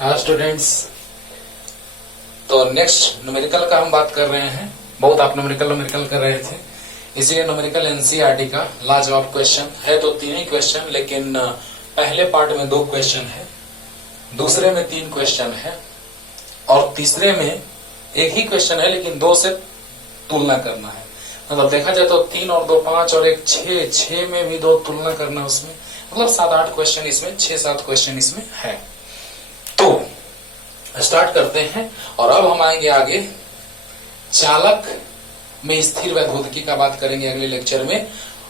हाँ स्टूडेंट्स, तो next numerical का हम बात कर रहे हैं। बहुत आप न्यूमेरिकल कर रहे थे, इसीलिए न्यूमेरिकल एनसीईआरटी का लाजवाब क्वेश्चन है। तो 3 ही क्वेश्चन, लेकिन पहले पार्ट में 2 क्वेश्चन है, दूसरे में 3 क्वेश्चन है और तीसरे में 1 ही क्वेश्चन है, लेकिन 2 से तुलना करना है। मतलब देखा जाए तो 3 और 2 5 और 1 6 में भी 2 तुलना करना, उसमें मतलब 7-8 क्वेश्चन इसमें, 6-7 क्वेश्चन इसमें है। तो स्टार्ट करते हैं और अब हम आएंगे आगे चालक में स्थिर वैद्युतिकी का बात करेंगे अगले लेक्चर में,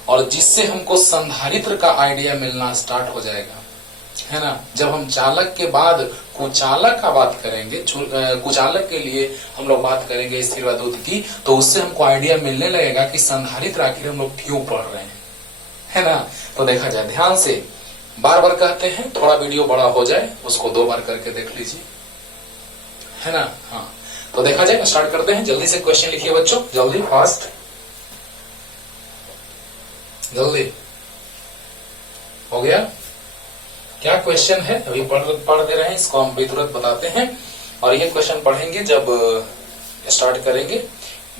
और जिससे हमको संधारित्र का आइडिया मिलना स्टार्ट हो जाएगा, है ना। जब हम चालक के बाद कुचालक का बात करेंगे, कुचालक के लिए हम लोग बात करेंगे स्थिर वैद्युतिकी, तो उससे हमको आइडिया मिलने लगेगा कि संधारित्र आखिर हम लोग क्यों पढ़ रहे हैं, है ना। तो देखा जाए, ध्यान से बार बार कहते हैं, थोड़ा वीडियो बड़ा हो जाए उसको 2 बार करके देख लीजिए, है ना। हाँ, तो देखा जाए, स्टार्ट करते हैं। जल्दी से क्वेश्चन लिखिए बच्चों, जल्दी, फास्ट, जल्दी। हो गया? क्या क्वेश्चन है अभी पढ़ दे रहे हैं, इसको हम भी तुरंत बताते हैं। और ये क्वेश्चन पढ़ेंगे जब स्टार्ट करेंगे।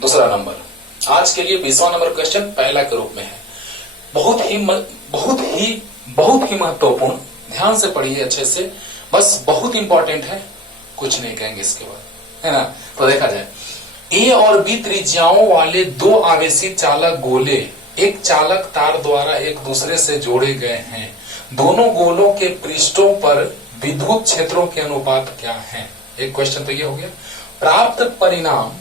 दूसरा नंबर, आज के लिए 20वां नंबर क्वेश्चन पहला के रूप में है। बहुत ही महत्वपूर्ण, ध्यान से पढ़िए अच्छे से, बस बहुत इंपॉर्टेंट है, कुछ नहीं कहेंगे इसके बाद, है ना। तो देखा जाए, ए और बी त्रिज्याओं वाले 2 आवेशित चालक गोले एक चालक तार द्वारा एक दूसरे से जोड़े गए हैं। दोनों गोलों के पृष्ठों पर विद्युत क्षेत्रों के अनुपात क्या हैं? एक क्वेश्चन तो ये हो गया। प्राप्त परिणाम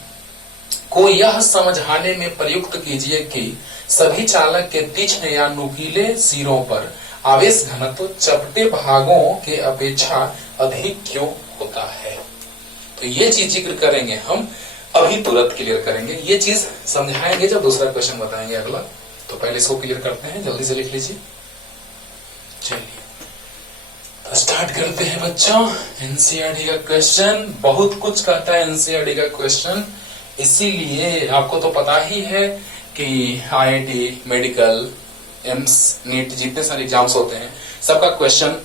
को यह समझाने में प्रयुक्त कीजिए कि सभी चालक के तीक्ष्ण या नुकीले सिरों पर आवेश घनत्व चपटे भागों के अपेक्षा अधिक क्यों होता है? तो ये चीज जिक्र करेंगे हम, अभी तुरंत क्लियर करेंगे। ये चीज समझाएंगे जब दूसरा क्वेश्चन बताएंगे अगला। तो पहले इसको क्लियर करते हैं, जल्दी से लिख लीजिए। चलिए तो स्टार्ट करते हैं बच्चों। एनसीईआरटी का क्वेश्चन बहुत कुछ कहता है, एनसीईआरटी का क्वेश्चन, इसीलिए आपको तो पता ही है कि आईआईटी, मेडिकल, एम्स, नीट, जितने सारे एग्जाम्स होते हैं सबका क्वेश्चन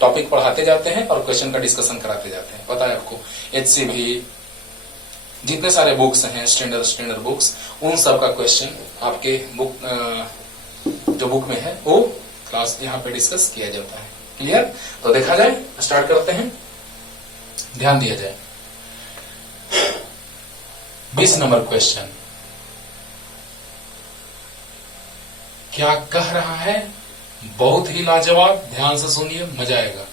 टॉपिक पढ़ाते जाते हैं और क्वेश्चन का डिस्कशन कराते जाते हैं। पता है आपको, एचसीवी, जितने सारे बुक्स हैं, स्टैंडर्ड बुक्स, उन सब का क्वेश्चन आपके बुक जो बुक में है वो क्लास यहाँ पे डिस्कस किया जाता है। क्लियर? तो देखा जाए, स्टार्ट करते हैं, ध्यान दिया जाए। 20 नंबर क्वेश्चन क्या कह रहा है? बहुत ही लाजवाब, ध्यान से सुनिए, मजा आएगा,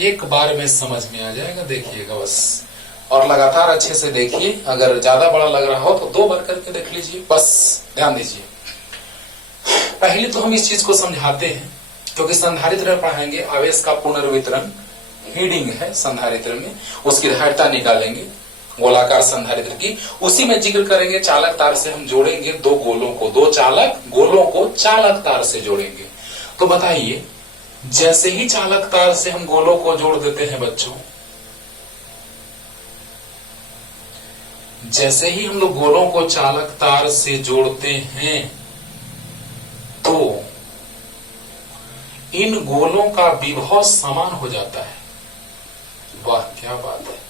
एक बार में समझ में आ जाएगा, देखिएगा बस, और लगातार अच्छे से देखिए। अगर ज्यादा बड़ा लग रहा हो तो 2 बार करके देख लीजिए, बस ध्यान दीजिए। पहले तो हम इस चीज को समझाते हैं, क्योंकि संधारित्र में पढ़ाएंगे आवेश का पुनर्वितरण, हीडिंग है संधारित्र में, उसकी धारिता निकालेंगे गोलाकार संधारित्र की, उसी में जिक्र करेंगे। चालक तार से हम जोड़ेंगे 2 गोलों को, 2 चालक गोलों को चालक तार से जोड़ेंगे। तो बताइए, जैसे ही चालक तार से हम गोलों को जोड़ देते हैं बच्चों, जैसे ही हम लोग गोलों को चालक तार से जोड़ते हैं तो इन गोलों का विभव समान हो जाता है। वाह, क्या बात है।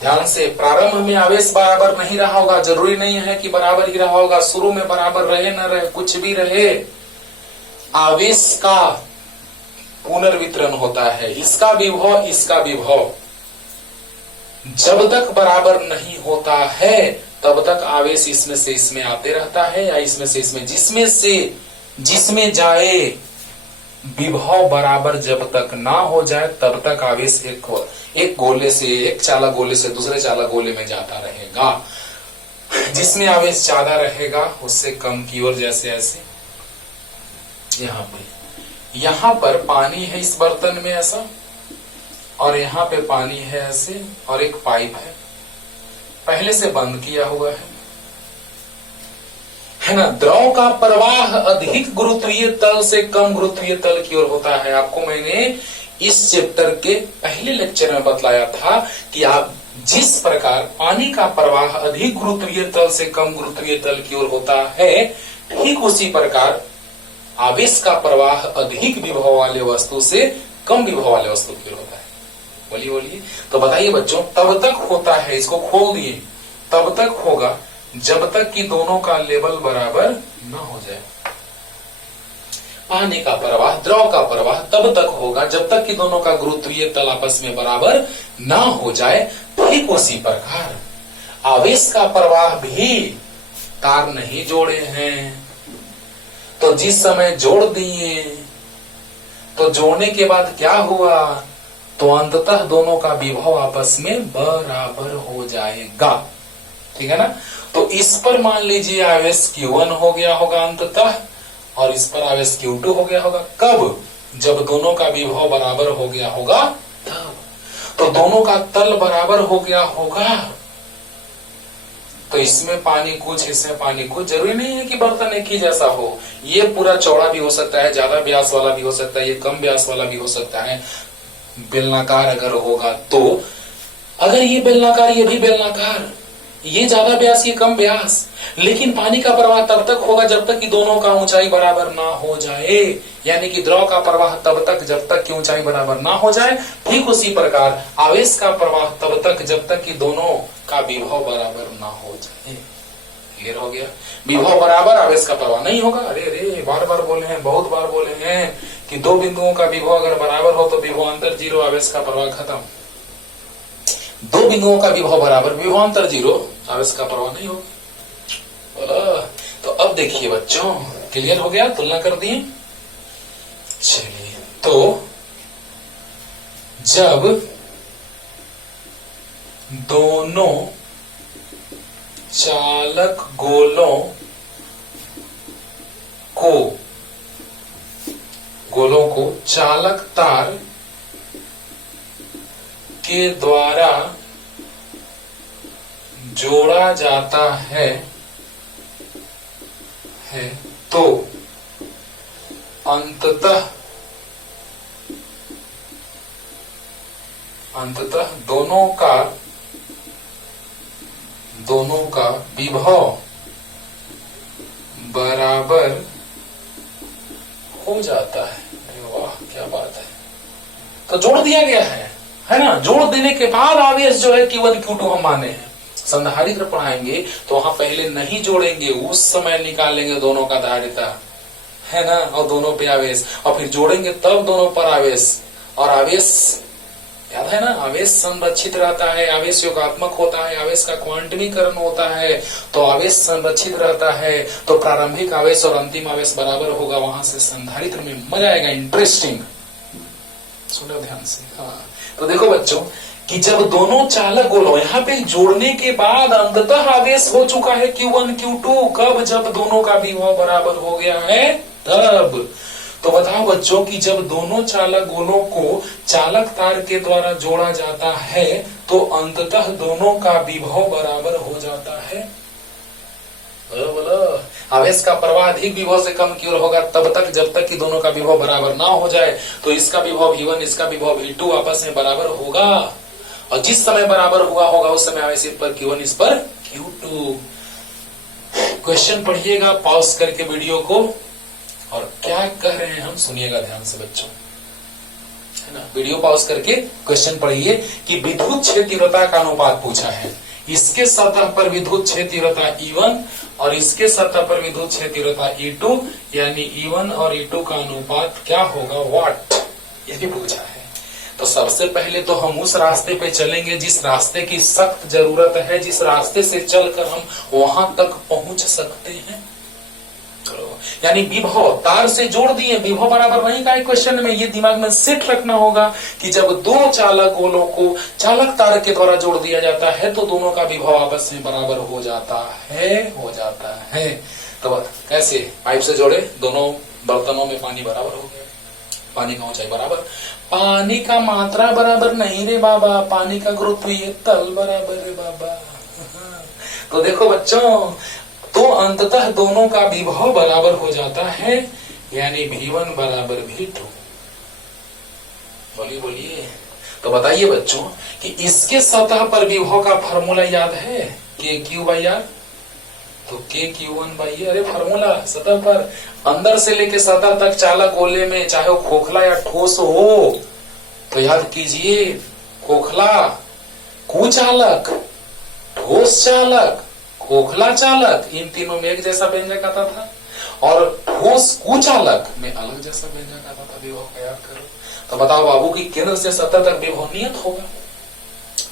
ध्यान से, प्रारंभ में आवेश बराबर नहीं रहा होगा, जरूरी नहीं है कि बराबर ही रहा होगा, शुरू में बराबर रहे न रहे, कुछ भी रहे, आवेश का पुनर्वितरण होता है। इसका विभव, इसका विभव जब तक बराबर नहीं होता है तब तक आवेश इसमें से इसमें आते रहता है, या इसमें से इसमें, जिसमें जाए विभव बराबर जब तक ना हो जाए तब तक आवेश एक गोले से, एक चालक गोले से दूसरे चालक गोले में जाता रहेगा। जिसमें आवेश ज्यादा रहेगा उससे कम की ओर, जैसे ऐसे यहाँ पर पानी है इस बर्तन में ऐसा, और यहाँ पे पानी है ऐसे, और एक पाइप है पहले से बंद किया हुआ है ना। द्रव का प्रवाह अधिक गुरुत्वीय तल से कम गुरुत्वीय तल की ओर होता है। आपको मैंने इस चैप्टर के पहले लेक्चर में बतलाया था कि आप जिस प्रकार पानी का प्रवाह अधिक गुरुत्वीय तल से कम गुरुत्वीय तल की ओर होता है, ठीक उसी प्रकार आवेश का प्रवाह अधिक विभव वाले वस्तु से कम विभव वाले वस्तु की ओर होता है। बोलिए बोलिए। तो बताइए बच्चों, तब तक होता है, इसको खोल दिए, तब तक होगा जब तक कि दोनों का लेवल बराबर न हो जाए। पानी का प्रवाह, द्रव का प्रवाह तब तक होगा जब तक कि दोनों का गुरुत्वीय तल आपस में बराबर ना हो जाए। ठीक उसी प्रकार आवेश का प्रवाह भी, तार नहीं जोड़े हैं तो जिस समय जोड़ दिए तो जोड़ने के बाद क्या हुआ, तो अंततः दोनों का विभव आपस में बराबर हो जाएगा। ठीक है ना। तो इस पर मान लीजिए आवेश Q1 हो गया होगा अंततः, और इस पर आवेश Q2 हो गया होगा। कब? जब दोनों का विभव बराबर हो गया होगा तब। तो दोनों का तल बराबर हो गया होगा, तो इसमें पानी कुछ, इसमें पानी कुछ। जरूरी नहीं है कि बर्तन एक ही जैसा हो, ये पूरा चौड़ा भी हो सकता है, ज्यादा व्यास वाला भी हो सकता है, ये कम व्यास वाला भी हो सकता है। बेलनाकार अगर होगा तो, अगर ये बेलनाकार, ये भी बेलनाकार, ये ज्यादा व्यास, ये कम व्यास, लेकिन पानी का प्रवाह तब तक होगा जब तक कि दोनों का ऊंचाई बराबर ना हो जाए। यानी कि द्रव का प्रवाह तब तक जब तक कि ऊंचाई बराबर ना हो जाए। ठीक उसी प्रकार आवेश का प्रवाह तब तक जब तक कि दोनों का विभव बराबर ना हो जाए। क्लियर हो गया। विभव बराबर, आवेश का प्रवाह नहीं होगा। अरे अरे, बार बार बोले हैं, बहुत बार बोले हैं कि दो बिंदुओं का विभव अगर बराबर हो तो विभवांतर 0, आवेश का प्रवाह खत्म। दो बिंदुओं का विभव बराबर, विभवांतर 0, आवेश का प्रवाह नहीं होगा। तो अब देखिए बच्चों, क्लियर हो गया, तुलना कर दिए। चलिए, तो जब दोनों चालक गोलों को चालक तार के द्वारा जोड़ा जाता है तो अंततः दोनों का विभव बराबर हो जाता है। अरे वाह, क्या बात है। तो जोड़ दिया गया है ना। जोड़ देने के बाद आवेश जो है Q1 Q2 हम माने हैं। संधारित्र पढ़ाएंगे तो वहां पहले नहीं जोड़ेंगे, उस समय निकालेंगे दोनों का धारिता, है ना, और दोनों पे आवेश, और फिर जोड़ेंगे तब दोनों पर आवेश। और आवेश याद है ना, आवेश संरक्षित रहता है, आवेश योगात्मक होता है, आवेश का क्वांटमीकरण होता है, तो आवेश संरक्षित रहता है, तो प्रारंभिक आवेश और अंतिम आवेश बराबर होगा। वहां से संधारित्र में मजा आएगा, इंटरेस्टिंग। सुनो ध्यान से। हाँ, तो देखो बच्चों कि जब दोनों चालक गोलों, यहाँ पे जोड़ने के बाद अंततः आवेश हो चुका है Q1 Q2। कब? जब दोनों का विभव बराबर हो गया है तब। तो बताओ बच्चों कि जब दोनों चालक गोलों को चालक तार के द्वारा जोड़ा जाता है तो अंततः दोनों का विभव बराबर हो जाता है। बोलो, आवेश का प्रवाह अधिक विभव से कम की ओर होगा तब तक जब तक कि दोनों का विभव बराबर ना हो जाए। तो इसका विभव V1, इसका विभव V2 आपस में बराबर होगा, और जिस समय बराबर हुआ होगा उस समय आवेश इस पर Q1, इस पर Q2। क्वेश्चन पढ़िएगा पॉज करके वीडियो को, और क्या कह रहे हैं हम सुनिएगा ध्यान से बच्चों, है ना। वीडियो पॉज करके क्वेश्चन पढ़िए कि विद्युत क्षेत्र तीव्रता का अनुपात पूछा है। इसके सतह पर विद्युत क्षेत्र तीव्रता E1 और इसके सतह पर विद्युत क्षेत्र तीव्रता E2, यानी E1 और E2 का अनुपात क्या होगा, वाट, ये भी पूछा है। तो सबसे पहले तो हम उस रास्ते पे चलेंगे जिस रास्ते की सख्त जरूरत है, जिस रास्ते से चलकर हम वहां तक पहुंच सकते हैं। यानी विभव तार से जोड़ दिए, विभव बराबर नहीं का क्वेश्चन में, ये दिमाग में सेट रखना होगा कि जब दो चालक गोलों को चालक तार के द्वारा जोड़ दिया जाता है तो दोनों का विभव आपस में बराबर हो जाता है। तो कैसे? पाइप से जोड़े, दोनों बर्तनों में पानी बराबर हो गया, पानी का ऊंचाई बराबर, पानी का मात्रा बराबर नहीं रे बाबा, पानी का गुरुत्वीय तल बराबर रे बाबा। तो देखो बच्चों, तो अंततः दोनों का विभव बराबर हो जाता है, यानी V1 बराबर V2। बोलिए बोलिए। तो बताइए बच्चों कि इसके सतह पर विभव का फार्मूला याद है, KQ/R। तो KQ1/R, अरे फार्मूला सतह पर, अंदर से लेके सतह तक चालक गोले में, चाहे वो खोखला या ठोस हो, तो याद कीजिए खोखला, कुचालक, ठोस चालक, खोखला चालक, इन तीनों में एक जैसा व्यंजक आता था और ठोस कुचालक में अलग जैसा व्यंजक आता था। विभव का याद करो। तो बताओ बाबू की केंद्र से सतह तक विभव नियत होगा।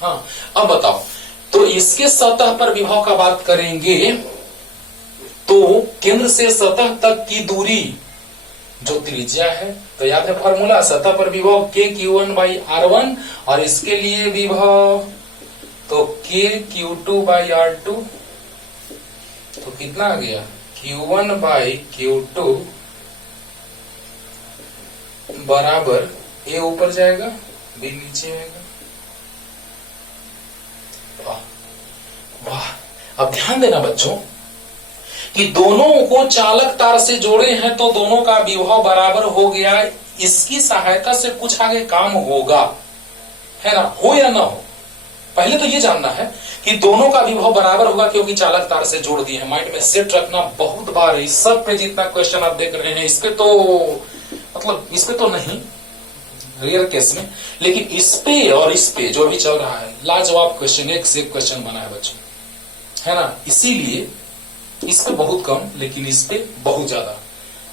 हाँ, अब बताओ, तो इसके सतह पर विभव का बात करेंगे तो केंद्र से सतह तक की दूरी जो त्रिज्या है, तो याद है फॉर्मूला, सतह पर विभव KQ1/R1 और इसके लिए विभव तो KQ2/R2, तो कितना आ गया Q1/Q2 बराबर A ऊपर जाएगा B नीचे आएगा। वाह वाह। अब ध्यान देना बच्चों कि दोनों को चालक तार से जोड़े हैं तो दोनों का विभव बराबर हो गया। इसकी सहायता से कुछ आगे काम होगा, है ना, हो या ना हो। पहले तो ये जानना है कि दोनों का विभव बराबर होगा क्योंकि चालक तार से जोड़ दिए हैं। माइंड में सेट रखना बहुत बार। इस सब पे जितना क्वेश्चन आप देख रहे हैं, इस पे तो मतलब इस पे तो नहीं, रेयर केस में, लेकिन इस पे और इस पे जो भी चल रहा है, लाजवाब क्वेश्चन, एक से एक क्वेश्चन बना है बच्चों, है ना। इसीलिए इस पे बहुत कम, लेकिन इस पे बहुत ज्यादा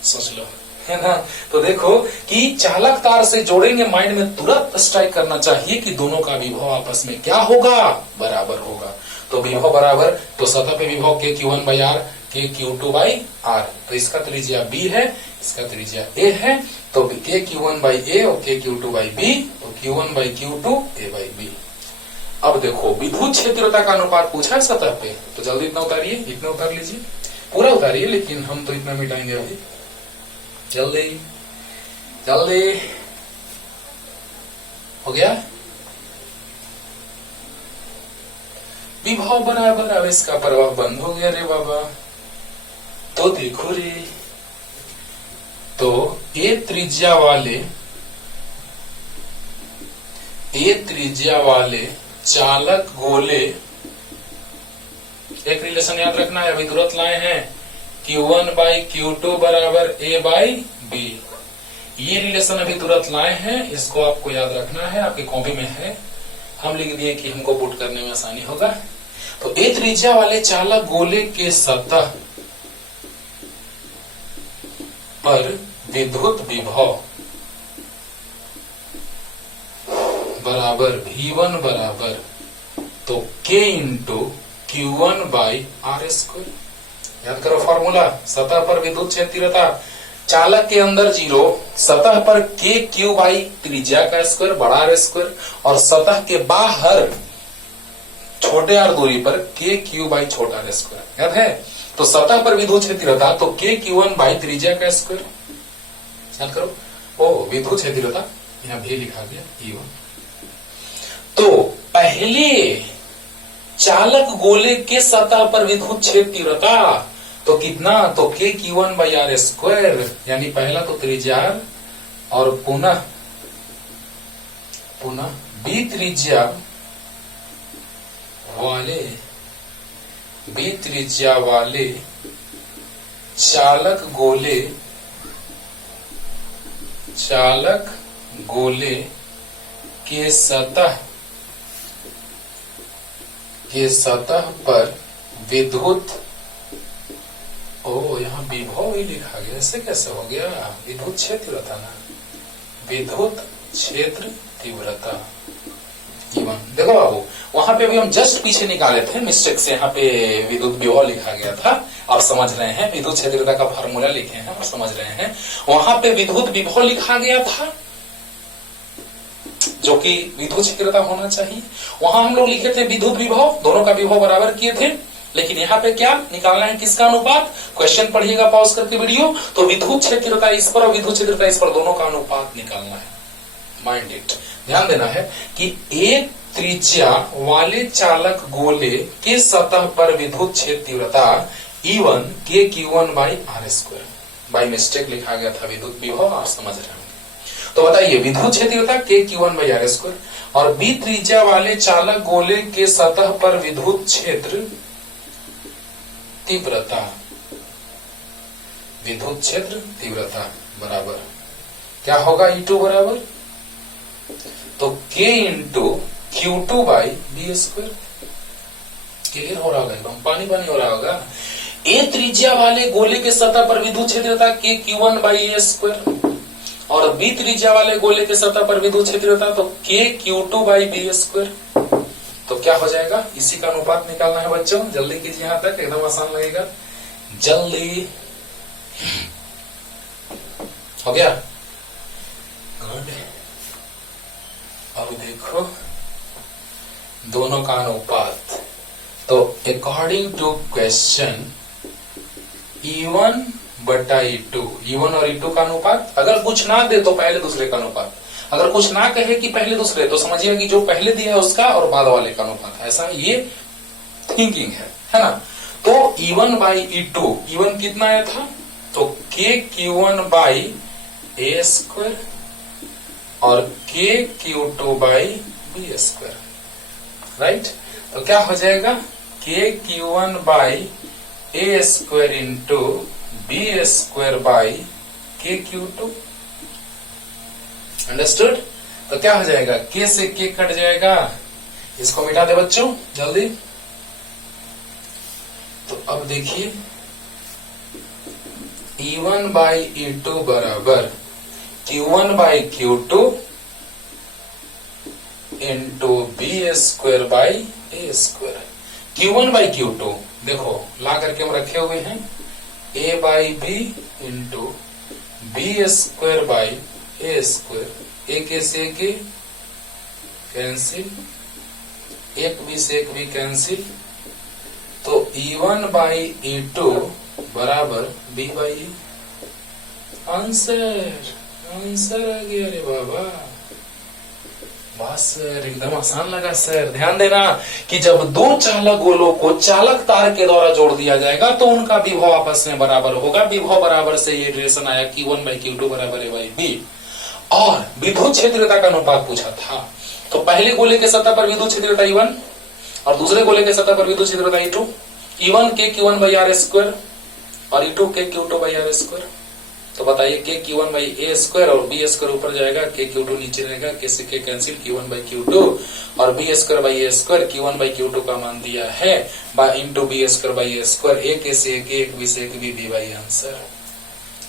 सोच लो, है ना। तो देखो कि चालक तार से जोड़ेंगे, माइंड में तुरंत स्ट्राइक करना चाहिए कि दोनों का विभव आपस में क्या होगा, बराबर होगा। तो विभव बराबर, तो सतह पे विभव KQ1/R, KQ2/R, तो इसका त्रिज्या B है, इसका त्रिज्या A है, तो KQ1/A और KQ2/B, तो Q1/Q2 A/B। अब देखो विद्युत क्षेत्रता का अनुपात पूछा है सतह पे, तो जल्दी इतना उतारिए, इतना उतार लीजिए, पूरा उतारिए, लेकिन हम तो इतना मिटाएंगे अभी। जल्दी जल्दी, हो गया। विभव बराबर, अब इसका प्रवाह बंद हो गया रे बाबा। तो देखो रे, तो A त्रिज्या वाले चालक गोले, एक रिलेशन याद रखना है, अभी तुरंत लाए हैं, Q1/Q2 बराबर A/B। ये रिलेशन अभी तुरंत लाए हैं, इसको आपको याद रखना है, आपकी कॉपी में है, हम लिख दिए कि हमको पुट करने में आसानी होगा। तो A त्रिज्या वाले चालक गोले के सतह पर विद्युत विभव बराबर V1 बराबर तो K इंटू Q1/R²। याद करो फॉर्मूला, सतह पर विद्युत क्षेत्रता, चालक के अंदर 0, सतह पर KQ बाई त्रिज्या का स्क्वायर, बड़ा R², और सतह के बाहर छोटे r दूरी पर KQ बाई छोटा R²। याद है, तो सतह पर विद्युत क्षेत्रता तो KQ1 बाई त्रिज्या का स्क्वायर। याद करो, ओ विद्युत क्षेत्रता यहाँ भी लिखा गया E1। तो पहले चालक गोले के सतह पर विद्युत क्षेत्रता तो कितना, तो KQ1/R², यानी पहला तो त्रिज्या और पुनः B त्रिज्या वाले चालक गोले के सतह पर विद्युत, ओ यहाँ विभव ही लिखा गया, ऐसे कैसे हो गया, विद्युत क्षेत्रता ना, विद्युत क्षेत्र तीव्रता E1। देखो बाबू, वहां पे भी हम जस्ट पीछे निकाले थे, मिस्टेक से यहाँ पे विद्युत विभव लिखा गया था, आप समझ रहे हैं, विद्युत क्षेत्रता का फार्मूला लिखे हैं, आप समझ रहे हैं, वहां पे विद्युत विभव लिखा गया था जो कि विद्युत क्षेत्रता होना चाहिए। वहां हम लोग लिखे थे विद्युत विभव, दोनों का विभव बराबर किए थे, लेकिन यहाँ पे क्या निकालना है, किसका अनुपात, क्वेश्चन पढ़िएगा पॉज करके वीडियो, तो विद्युत क्षेत्रता इस पर और विद्युत क्षेत्रता इस पर, दोनों का अनुपात निकालना है। माइंड इट, ध्यान देना है कि एक त्रिज्या वाले चालक गोले के सतह पर विद्युत क्षेत्र तीव्रता E1 KQ1/R², बाई मिस्टेक लिखा गया था विद्युत विभव, आप समझ रहे होंगे। तो बताइए विद्युत क्षेत्रता KQ1/R² और B त्रिज्या वाले चालक गोले के सतह पर विद्युत क्षेत्र तीव्रता, विद्युत क्षेत्र तीव्रता बराबर क्या होगा, E2 बराबर तो K into Q2 by B square. Clear हो रहा होगा, एकदम पानी पानी हो रहा होगा। ए त्रिज्या वाले गोले के सतह पर विद्युत क्षेत्र था के Q1 बाई ए स्क्वायर, और बी त्रिज्या वाले गोले के सतह पर विद्युत क्षेत्र था तो के Q2 बाई बी स्क्वायर। तो क्या हो जाएगा, इसी का अनुपात निकालना है बच्चों, जल्दी कीजिए, यहां तक एकदम आसान लगेगा, जल्दी हो गया। गुड। अब देखो दोनों का अनुपात, तो अकॉर्डिंग टू क्वेश्चन E1 बटा E2, E1 और E2 का अनुपात, अगर कुछ ना दे तो पहले दूसरे का अनुपात, अगर कुछ ना कहे कि पहले दूसरे तो समझिए कि जो पहले दिया है उसका और बाद वाले का अनुपात, ऐसा ये थिंकिंग है ना। तो E1 बाई E2, E1 कितना आया था तो के Q1 बाई ए स्क्वायर और के Q2 by B square, right. तो क्या हो जाएगा, K Q1 by A square into B square by K Q2, understood. तो क्या हो जाएगा, के से के कट जाएगा, इसको मिटा दे बच्चों जल्दी। तो अब देखिए E1 बाई E2 बराबर Q1 by Q2 into B square by A square. Q1 by Q2 देखो ला करके हम रखे हुए हैं, a by B into B square by A square, एक से एक कैंसिल, एक बी से एक बी कैंसिल, तो E1 बाई E2 बराबर b बाई ए। आंसर आ गया रे बाबा, बस सर एकदम आसान लगा सर। ध्यान देना कि जब दो चालक गोलों को चालक तार के द्वारा जोड़ दिया जाएगा तो उनका विभव आपस में बराबर होगा। विभव बराबर से ये रिलेशन आया Q1 बाई Q2 बराबर ए बाई बी। और विद्युत क्षेत्रता का अनुपात पूछा था, तो पहले गोले के सतह पर विद्युत क्षेत्रता E1 और दूसरे गोले के सतह पर विद्युत क्षेत्रता E2। E1 के Q1 बाई आर स्क्वायर और E2 के Q2 बाई आर स्क्वायर। तो बताइए के Q1 बाई ए स्क्वायर और बी स्क्वायर ऊपर जाएगा, के Q2 नीचे रहेगा, के से के कैंसिल, Q1 बाई Q2 और B square by A square. Q1 by Q2 का मान दिया है into B square by A square, एक से एक बी से एक बी बाई आंसर।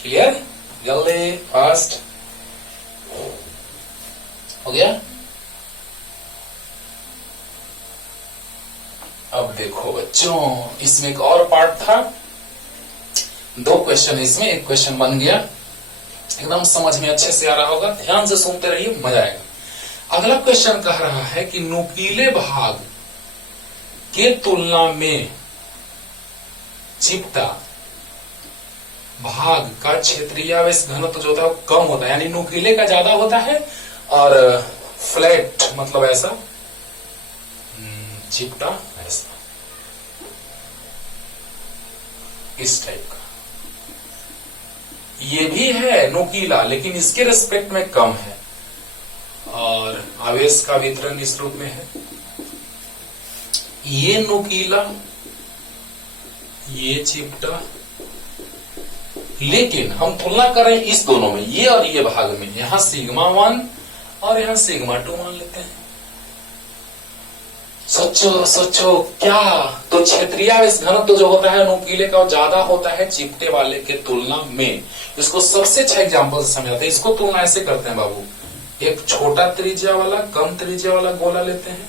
क्लियर, जल्दी फास्ट हो गया। अब देखो बच्चों इसमें एक और पार्ट था, दो क्वेश्चन इसमें, एक क्वेश्चन बन गया, एकदम समझ में अच्छे से आ रहा होगा, ध्यान से सुनते रहिए मजा आएगा। अगला क्वेश्चन कह रहा है कि नुकीले भाग के तुलना में चिपटा भाग का क्षेत्रीय आवेश घनत्व जो होता है वो कम होता है, यानी नुकीले का ज्यादा होता है और फ्लैट मतलब ऐसा चिपटा ऐसा, इस टाइप का। ये भी है नुकीला लेकिन इसके रिस्पेक्ट में कम है और आवेश का वितरण इस रूप में है। ये नुकीला, ये चिपटा, लेकिन हम तुलना करें इस दोनों में, ये और ये भाग में, यहां सिग्मा 1 और यहां सिग्मा 2 मान लेते हैं। सोचो क्या, तो क्षेत्रीय आवेश घनत्व जो होता है नुकीले का ज्यादा होता है चिपटे वाले के तुलना में। इसको सबसे अच्छा एग्जांपल से समझाते हैं, इसको तुलना ऐसे करते हैं बाबू, एक छोटा त्रिज्या वाला कम त्रिज्या वाला गोला लेते हैं,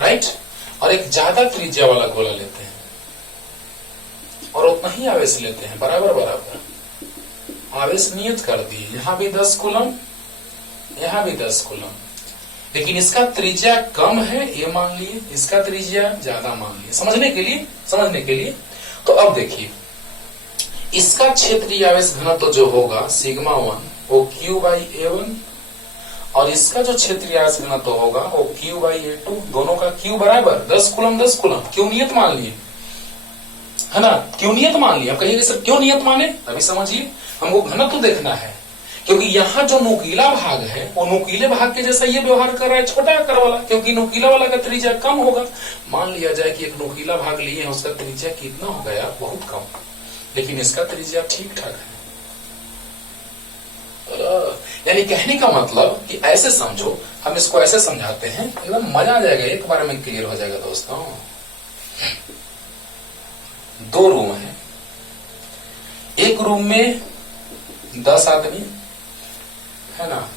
राइट, और एक ज्यादा त्रिज्या वाला गोला लेते हैं और उतना ही आवेश लेते हैं, बराबर बराबर आवेश नियत कर दी, यहां भी 10 कूलम, यहां भी 10 कूलम, लेकिन इसका त्रिज्या कम है ये मान लिए, इसका त्रिज्या ज्यादा मान लिए, समझने के लिए। तो अब देखिए इसका क्षेत्रीय आवेश घनत्व जो होगा सिग्मा 1 वो Q बाई A1 और इसका जो क्षेत्रीय आवेश घनत्व होगा वो Q बाई A2, दोनों का Q बराबर 10 कूलम 10 कूलम। क्यों नियत मान लिए, है ना, क्यों नियत मान लिया। आप कहिएगा सर क्यों नियत माने, अभी समझिए, हमको घनत्व देखना है, क्योंकि यहाँ जो नुकीला भाग है वो नुकीले भाग के जैसा ये व्यवहार कर रहा है छोटा आकार वाला, क्योंकि नुकीला वाला का त्रिज्या कम होगा। मान लिया जाए कि एक नुकीला भाग लिए हैं, उसका त्रिज्या कितना हो गया, बहुत कम, लेकिन इसका त्रिज्या ठीक ठाक है, यानी कहने का मतलब कि ऐसे समझो, हम इसको ऐसे समझाते हैं, एकदम मजा आ जाएगा, एक बार में क्लियर हो जाएगा दोस्तों। 2 रूम है, एक रूम में 10 आदमी है ना,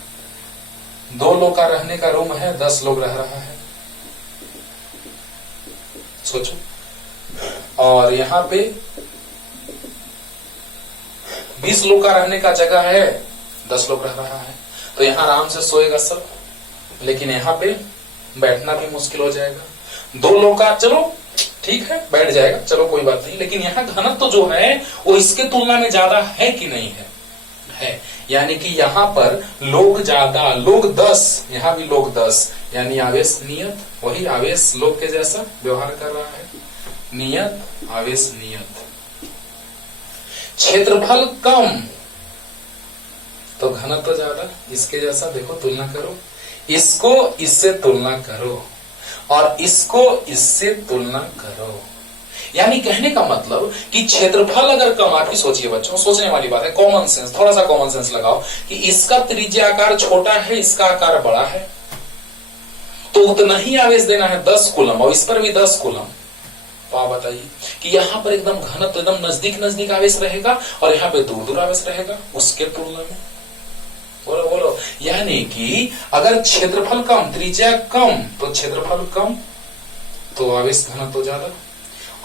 2 लोग का रहने का रूम है, 10 लोग रह रहा है, सोचो। और यहाँ पे 20 लोग का रहने का जगह है, 10 लोग रह रहा है, तो यहाँ आराम से सोएगा सब, लेकिन यहाँ पे बैठना भी मुश्किल हो जाएगा। 2 लोग का चलो ठीक है बैठ जाएगा, चलो कोई बात नहीं, लेकिन यहाँ घनत्व तो जो है वो इसके तुलना में ज्यादा है कि नहीं है? है। यानी कि यहाँ पर लोग ज्यादा, लोग 10, यहाँ भी लोग 10, यानी आवेश नियत, वही आवेश लोग के जैसा व्यवहार कर रहा है, नियत आवेश नियत। क्षेत्रफल कम तो घनत्व ज्यादा, इसके जैसा देखो, तुलना करो, इसको इससे तुलना करो और इसको इससे तुलना करो। यानी कहने का मतलब कि क्षेत्रफल अगर कम, आप ही सोचिए बच्चों, सोचने वाली बात है, कॉमन सेंस, थोड़ा सा कॉमन सेंस लगाओ कि इसका त्रिज्या आकार छोटा है, इसका आकार बड़ा है, तो उतना ही आवेश देना है 10 कूलम, और इस पर भी 10 कूलम। तो आप बताइए कि यहाँ पर एकदम घनत्व एकदम नजदीक नजदीक आवेश रहेगा और यहाँ पे दूर दूर आवेश रहेगा उसके तुलना में। बोलो बोलो। यानी कि अगर क्षेत्रफल कम, त्रिज्या कम, तो क्षेत्रफल कम तो आवेश घनत्व ज्यादा,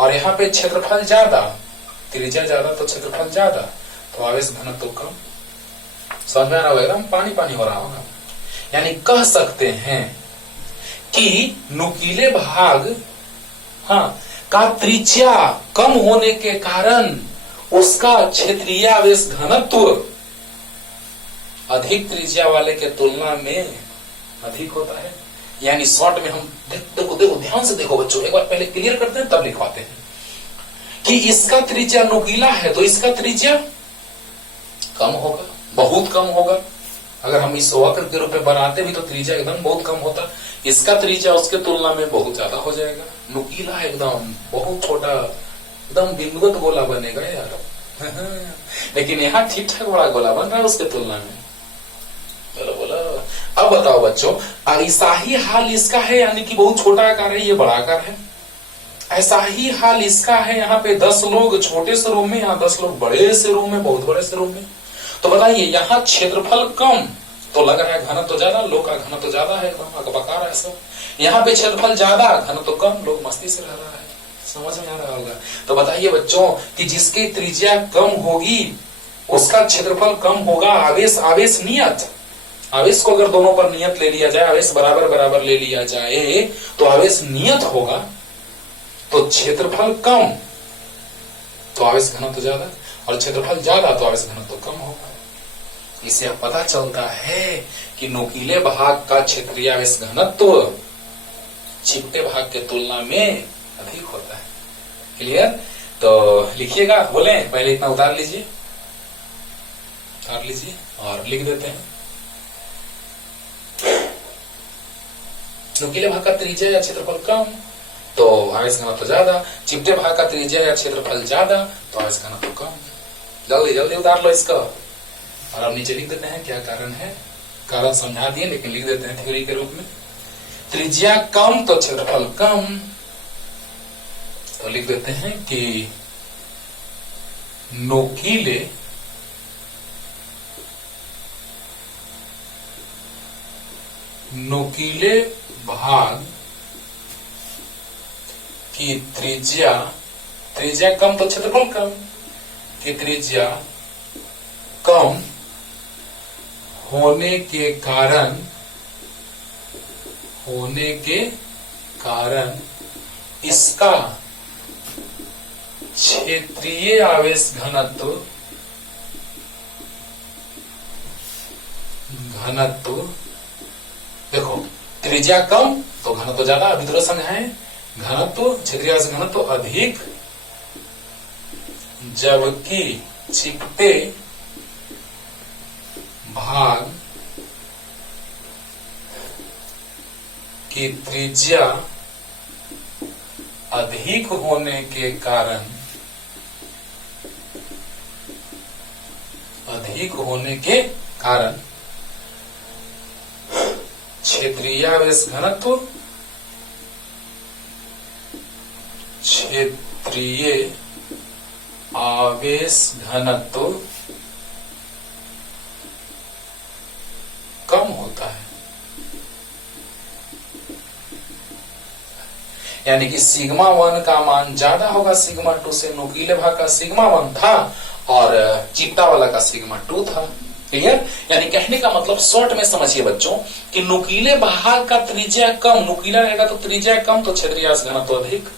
और यहाँ पे क्षेत्रफल ज्यादा, त्रिज्या ज्यादा तो क्षेत्रफल ज्यादा, तो आवेश घनत्व कम। समझ में आ रहा होगा, एकदम पानी पानी हो रहा होगा। यानी कह सकते हैं कि नुकीले भाग का त्रिज्या कम होने के कारण उसका क्षेत्रीय आवेश घनत्व अधिक त्रिज्या वाले के तुलना में अधिक होता है। यानी शॉर्ट में हम देखो देखो ध्यान से देखो बच्चों, एक बार पहले क्लियर करते हैं तब लिखवाते हैं कि इसका त्रिज्या नुकीला है तो इसका त्रिज्या कम होगा, बहुत कम होगा। अगर हम इस वक्र के रूप में बनाते भी तो त्रिज्या एकदम बहुत कम होता, इसका त्रिज्या उसके तुलना में बहुत ज्यादा हो जाएगा। नुकीला एकदम बहुत छोटा, एकदम बिंदुवत गोला बनेगा यार लेकिन यहाँ ठीक ठाक बड़ा गोला बन रहा है उसके तुलना में। बोलो बोलो। अब बताओ बच्चों, ऐसा ही हाल इसका है, यानी कि बहुत छोटा आकार है, ये बड़ा आकार है। ऐसा ही हाल इसका है, यहाँ पे 10 लोग छोटे से रूम में, यहाँ 10 लोग बड़े से रूम में, बहुत बड़े से रूम में। तो बताइए यहाँ क्षेत्रफल कम तो लग रहा है घनत्व तो ज्यादा, लोग का घनत्व तो ज्यादा है, अकबका रहा है सब। यहाँ पे क्षेत्रफल ज्यादा, घनत्व तो कम, लोग मस्ती से रह रहा है। समझ में आ रहा होगा। तो बताइए बच्चों कि जिसकी त्रिज्या कम होगी उसका क्षेत्रफल कम होगा। आवेश आवेश नियत, आवेश को अगर दोनों पर नियत ले लिया जाए, आवेश बराबर बराबर ले लिया जाए तो आवेश नियत होगा, तो क्षेत्रफल कम तो आवेश घनत्व ज्यादा, और क्षेत्रफल ज्यादा तो आवेश घनत्व कम होगा। इससे पता चलता है कि नुकीले भाग का क्षेत्रीय आवेश घनत्व चिपटे भाग के तुलना में अधिक होता है। क्लियर? तो लिखिएगा, बोले पहले इतना उतार लीजिए, उतार लीजिए और लिख देते हैं। नुकीले भाग का त्रिज्या या क्षेत्रफल कम तो आवेश घनत्व ज्यादा, चिपटे भाग का त्रिज्या या क्षेत्रफल ज्यादा तो आवेश घनत्व कम। जल्दी जल्दी उतार लो इसका, और अब नीचे लिख देते हैं क्या कारण है। कारण समझा दिए लेकिन लिख देते हैं थ्योरी के रूप में। त्रिज्या कम तो क्षेत्रफल कम, तो लिख देते हैं कि नुकीले भाग की त्रिज्या कम तो क्षेत्रफल कम, की त्रिज्या कम होने के कारण इसका क्षेत्रीय आवेश घनत्व देखो, त्रिज्या कम तो घनत्व ज्यादा, अभी थोड़ा समझाएं। घनत्व क्षेत्रीय आवेश घनत्व अधिक, जबकि चिपटे भाग की त्रिज्या अधिक होने के कारण क्षेत्रीय आवेश घनत्व, क्षेत्रीय आवेश घनत्व कम होता है। यानी कि सिग्मा 1 का मान ज्यादा होगा सिग्मा 2 से। नुकीले भाग का सिग्मा 1 था और चिपटा वाला का सिग्मा 2 था। क्लियर? यानी कहने का मतलब शॉर्ट में समझिए बच्चों कि नुकीले भाग का त्रिज्या कम, नुकीला रहेगा तो त्रिज्या कम, तो क्षेत्रीय आवेश घनत्व अधिक,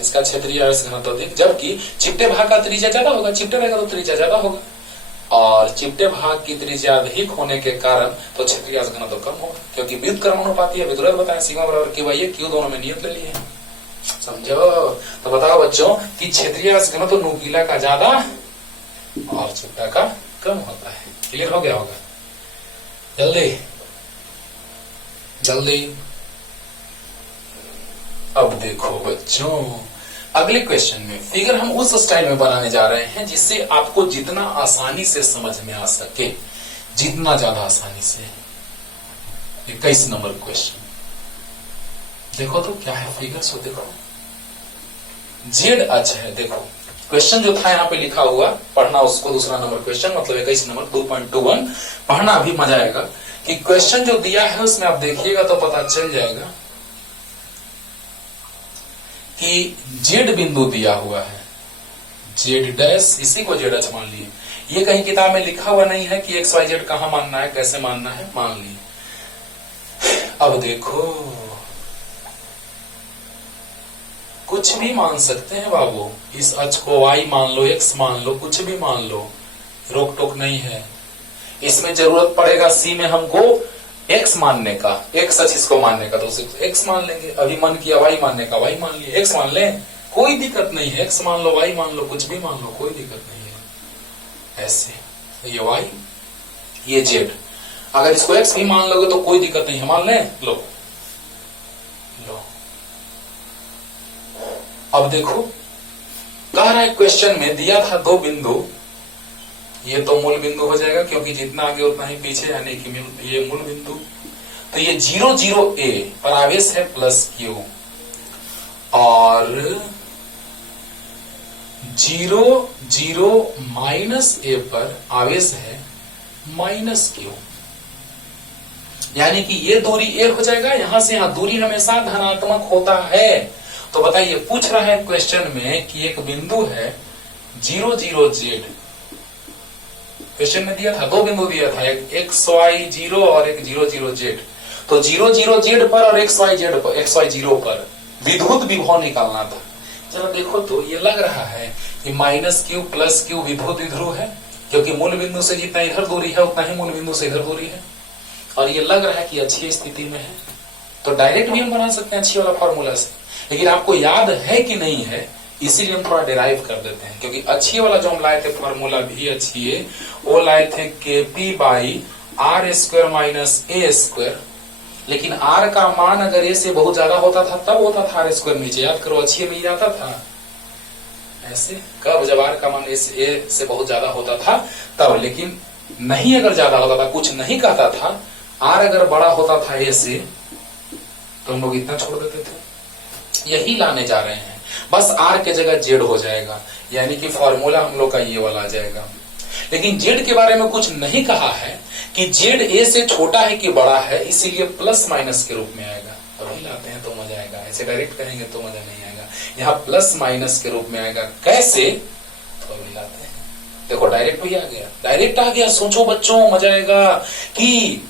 इसका क्षेत्रीय आवेश घनत्व अधिक। जबकि चिपटे भाग का त्रिज्या ज्यादा होगा, चिपटे रहेगा तो त्रिज्या ज्यादा होगा, और चिपटे भाग की त्रिज्या अधिक होने के कारण तो क्षेत्रीय आवेश घनत्व कम होगा, क्योंकि व्युत्क्रमानुपाती है। विद्युत बताया सिग्मा बराबर क्यू बाई ए, क्यू दोनों में नियत ले लिए, समझो? तो बताओ बच्चों कि क्षेत्रीय आवेश घनत्व नुकीला का ज्यादा और चिपटा का कम होता है। क्लियर हो गया होगा? जल्दी जल्दी। अब देखो बच्चों अगले क्वेश्चन में फिगर हम उस स्टाइल में बनाने जा रहे हैं जिससे आपको जितना आसानी से समझ में आ सके, जितना ज्यादा आसानी से। 21 नंबर क्वेश्चन देखो तो क्या है फिगर, सो देखो जेड अक्ष है। देखो क्वेश्चन जो था यहाँ पे लिखा हुआ, पढ़ना उसको, दूसरा नंबर क्वेश्चन मतलब 21 नंबर 2.21 पढ़ना, अभी मजा आएगा कि क्वेश्चन जो दिया है उसमें आप देखिएगा तो पता चल जाएगा कि जेड बिंदु दिया हुआ है, जेड डैश, इसी को जेड अक्ष मान लिए। ये कहीं किताब में लिखा हुआ नहीं है कि एक्स वाई जेड कहां मानना है, कैसे मानना है, मान लिए। अब देखो कुछ भी मान सकते हैं बाबू, इस अक्ष को वाई मान लो, एक्स मान लो, कुछ भी मान लो, रोक टोक नहीं है। इसमें जरूरत पड़ेगा सी में हमको एक्स मानने का, एक्स अक्ष इसको मानने का, तो एक्स मान लेंगे। अभी मन किया वाई मानने का, वाई मान लिए, एक्स मान लें, कोई दिक्कत नहीं है। एक्स मान लो, वाई मान लो, कुछ भी मान लो, कोई दिक्कत नहीं है। ऐसे ये वाई, ये जेड, अगर इसको एक्स भी मान लोगे तो कोई दिक्कत नहीं है, मान लें, लो लो। अब देखो कह रहा है क्वेश्चन में दिया था दो बिंदु, ये तो मूल बिंदु हो जाएगा क्योंकि जितना आगे उतना ही पीछे, यानी कि ये मूल बिंदु। तो ये 0 0 a पर आवेश है प्लस क्यू, और 0 0 माइनस a पर आवेश है माइनस क्यू। यानी कि ये दूरी a हो जाएगा, यहां से यहां दूरी हमेशा धनात्मक होता है। तो बताइए पूछ रहा है क्वेश्चन में कि एक बिंदु है 0 0 z, क्वेश्चन में दिया था दो बिंदु दिया था, एक एक्स वाई 0 और एक 0 0 z। तो 0 0 z पर और एक्स वाई 0 पर विद्युत विभव निकालना था। चलो देखो तो ये लग रहा है कि माइनस क्यू प्लस क्यू विद्युत द्विध्रुव है, क्योंकि मूल बिंदु से जितना इधर दूरी है उतना ही मूल बिंदु से इधर दूरी है, और ये लग रहा है कि अच्छी स्थिति में है। तो डायरेक्ट भी हम बना सकते हैं अच्छी वाला फॉर्मूला से, लेकिन आपको याद है कि नहीं है, इसीलिए हम थोड़ा डिराइव कर देते हैं। क्योंकि अच्छी वाला जो हम लाए थे फॉर्मूला भी अच्छी है, वो लाए थे KP by R square minus A square, लेकिन आर का मान अगर ए से बहुत ज्यादा होता था तब होता था आर स्क्वायर नीचे, याद करो अच्छी में आता था ऐसे, कब, जब आर का मान ए से बहुत ज्यादा होता था तब। लेकिन नहीं अगर ज्यादा होता था, कुछ नहीं कहता था, आर अगर बड़ा होता था ए से तो हम लोग इतना छोड़ देते थे। यही लाने जा रहे हैं, बस आर के जगह जेड हो जाएगा, यानी कि फॉर्मूला हम लोग का ये वाला आ जाएगा। लेकिन जेड के बारे में कुछ नहीं कहा है कि जेड ए से छोटा है कि बड़ा है, इसीलिए प्लस माइनस के रूप में आएगा। अभी लाते हैं तो मजा आएगा, ऐसे डायरेक्ट करेंगे तो मजा नहीं आएगा। यहाँ प्लस माइनस के रूप में आएगा, कैसे, तो अभी लाते हैं। देखो डायरेक्ट भी आ गया, डायरेक्ट आ गया। सोचो बच्चों मजा आएगा कि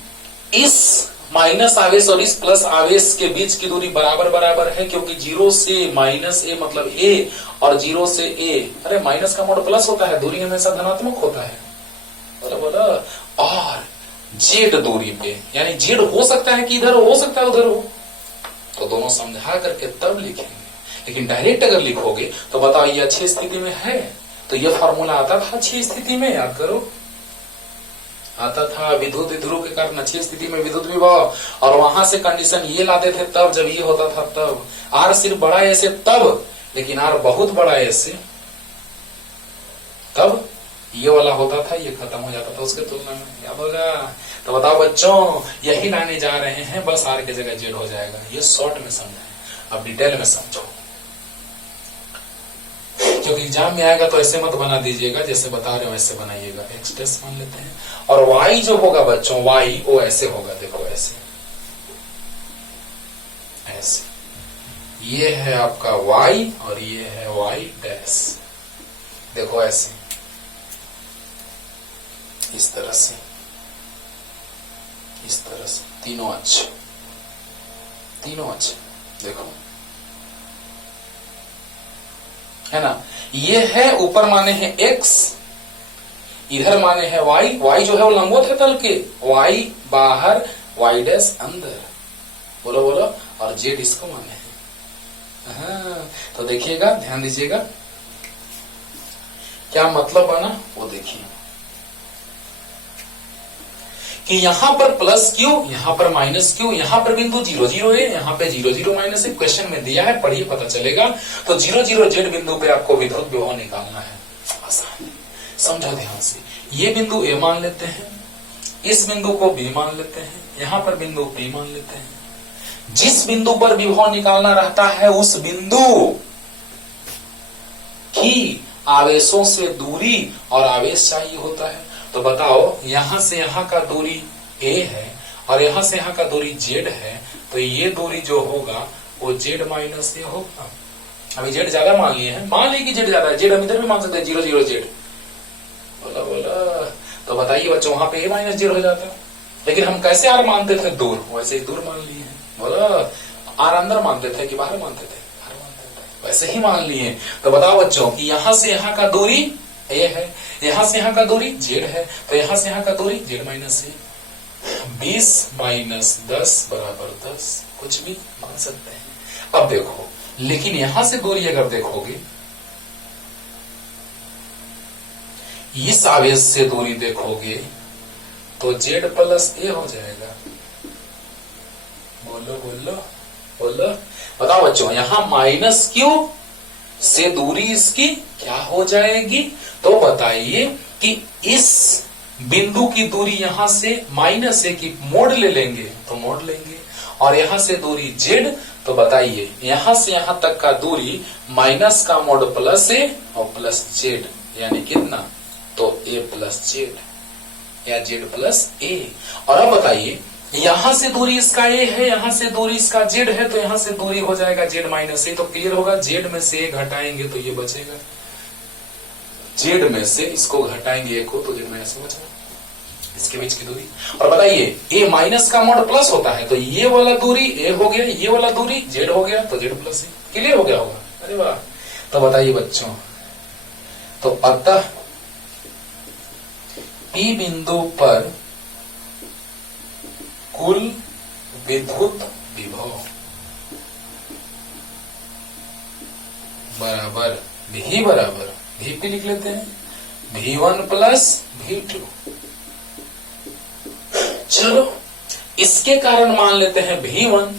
इस माइनस आवेश और इस प्लस आवेश के बीच की दूरी बराबर बराबर है, क्योंकि 0 से माइनस ए मतलब ए, और 0 से ए, अरे माइनस का मोड प्लस होता है, दूरी हमेशा धनात्मक होता है, बराबर। और जेड दूरी पे, यानी जेड हो सकता है कि इधर हो सकता है उधर हो, तो दोनों समझा करके तब लिखेंगे। लेकिन डायरेक्ट अगर लिखोगे तो बताओ ये अच्छी स्थिति में है, तो ये फॉर्मूला आता था अच्छी स्थिति में, याद करो आता था, विद्युत द्विध्रुव के कारण अच्छी स्थिति में विद्युत विभव, और वहां से कंडीशन ये लाते थे तब जब ये होता था तब। आर सिर्फ बड़ा ए से तब, लेकिन आर बहुत बड़ा ए से तब ये वाला होता था, ये खत्म हो जाता था उसके तुलना में, याद होगा। तो बताओ बच्चों, यही लाने जा रहे हैं, बस आर की जगह जेड हो जाएगा। ये शॉर्ट में समझा, अब डिटेल में समझो, क्योंकि एग्जाम में आएगा तो ऐसे मत बना दीजिएगा, जैसे बता रहे हो ऐसे बनाइएगा। एक्स टेस्ट मान लेते हैं, और वाई जो होगा बच्चों, वाई वो ऐसे होगा, देखो ऐसे ऐसे, ये है आपका y और ये है y डैश, देखो ऐसे, इस तरह से, इस तरह से, तीनों अच्छे, तीनों अच्छे, देखो है ना। ये है ऊपर माने हैं x, इधर माने हैं y, y जो है वो लंबवत है तल के, y बाहर y डैश अंदर, बोलो बोलो, और z इसको माने हैं। हाँ, तो देखिएगा, ध्यान दीजिएगा क्या मतलब बना वो देखिए, कि यहां पर प्लस क्यू, यहां पर माइनस क्यू, यहां पर बिंदु 0 0 है, यहां पे 0 0 माइनस है, क्वेश्चन में दिया है, पढ़िए पता चलेगा। तो 0 0 जेड बिंदु पे आपको विद्युत विभव निकालना है, आसान है, समझो ध्यान से। ये बिंदु ए मान लेते हैं, इस बिंदु को बी मान लेते हैं, यहां पर बिंदु बी मान लेते हैं। जिस बिंदु पर विभव निकालना रहता है उस बिंदु की आवेशों से दूरी और आवेश चाहिए होता है। तो बताओ, यहां से यहां का दूरी a है और यहां से यहां का दूरी z है, तो ये दूरी जो होगा वो z माइनस ए होगा। अभी z ज्यादा मान लिए हैं, मान ली कि z ज्यादा है, z हम इधर भी मान सकते हैं, 0 0 z, बोला बोला। तो बताइए बच्चों, वहां पे a माइनस z हो जाता, लेकिन हम कैसे r मानते थे दूर, वैसे ही दूर मान लिए हैं। बोला, आर अंदर मानते थे कि बाहर मानते थे, बाहर मानते थे, वैसे ही मान लिए। तो बताओ बच्चों कि यहां से यहां का दूरी ए है, यहां से यहां का दूरी जेड है, तो यहां से यहां का दूरी जेड माइनस ए। 20 माइनस 10 बराबर 10, कुछ भी मान सकते हैं। अब देखो, लेकिन यहां से दूरी अगर देखोगे, इस आवेश से दूरी देखोगे तो जेड प्लस ए हो जाएगा। बोलो बोलो बोलो, बताओ बच्चों, यहां माइनस क्यू से दूरी इसकी क्या हो जाएगी? तो बताइए कि इस बिंदु की दूरी यहां से माइनस ए की मोड़ ले लेंगे तो मोड़ लेंगे, और यहां से दूरी जेड, तो बताइए यहां से यहां तक का दूरी माइनस का मोड़ प्लस ए और प्लस जेड, यानी कितना? तो ए प्लस जेड या जेड प्लस ए। और अब बताइए, यहां से दूरी इसका ए है, यहां से दूरी इसका जेड है, तो यहां से दूरी हो जाएगा जेड माइनस ए। तो क्लियर होगा, जेड में से ए घटाएंगे तो ये बचेगा, जेड में से इसको घटाएंगे ए को तो जेड माइनस ए बचेगा, इसके बीच की दूरी। और बताइए, ए माइनस का मोड प्लस होता है, तो ये वाला दूरी ए हो गया, ये वाला दूरी जेड हो गया, तो जेड प्लस ए। क्लियर हो गया होगा? अरे वाह। तो बताइए बच्चों, तो अतः पी बिंदु पर कुल विद्युत विभव बराबर भी बराबर Vp लिख लेते हैं, V1 प्लस V2। चलो, इसके कारण मान लेते हैं V1,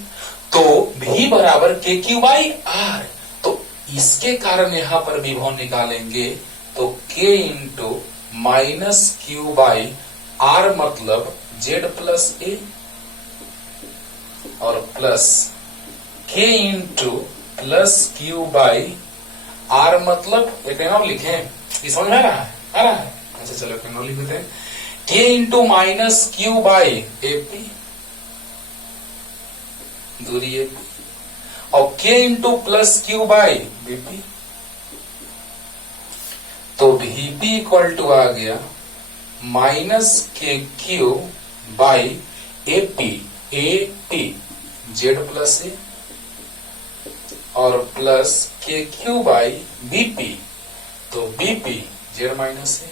तो V बराबर KQ/R। तो इसके कारण यहां पर विभव निकालेंगे तो K इंटू माइनस Q/R, मतलब Z प्लस ए, और plus K into plus Q/R, मतलब एक और लिखे, ये समझ में आ रहा है? आ रहा है? अच्छा चलो एक और लिख देते हैं, K इंटू माइनस Q/AP, दूरी AP, और K इंटू प्लस Q/BP। तो Vp इक्वल टू आ गया minus KQ/AP, AP z plus a, और प्लस KQ/BP, तो BP जेड माइनस ए।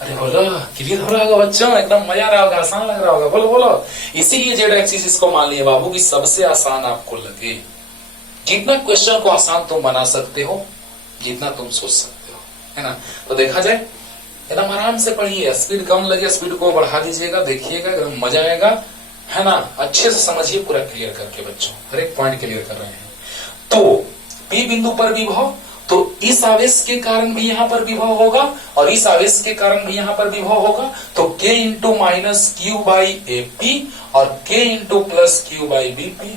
अरे बोलो, क्लियर हो रहा होगा बच्चों? एकदम मजा आ रहा होगा, आसान लग रहा होगा, बोलो बोलो। इसीलिए जेड एक्सिस इसको मान लिए बाबू कि सबसे आसान आपको लगे। जितना क्वेश्चन को आसान तुम बना सकते हो, जितना तुम सोच सकते हो, है ना। तो देखा जाए, एकदम आराम से पढ़िए, स्पीड कम लगे स्पीड को बढ़ा दीजिएगा, देखिएगा एकदम मजा आएगा, है ना। अच्छे से समझिए पूरा क्लियर करके बच्चों, हर एक पॉइंट क्लियर कर रहे हैं। तो पी बिंदु पर विभव तो इस आवेश के कारण भी यहां पर विभव होगा और इस आवेश के कारण भी यहां पर विभव होगा। तो k into minus q by AP और k into plus q by BP.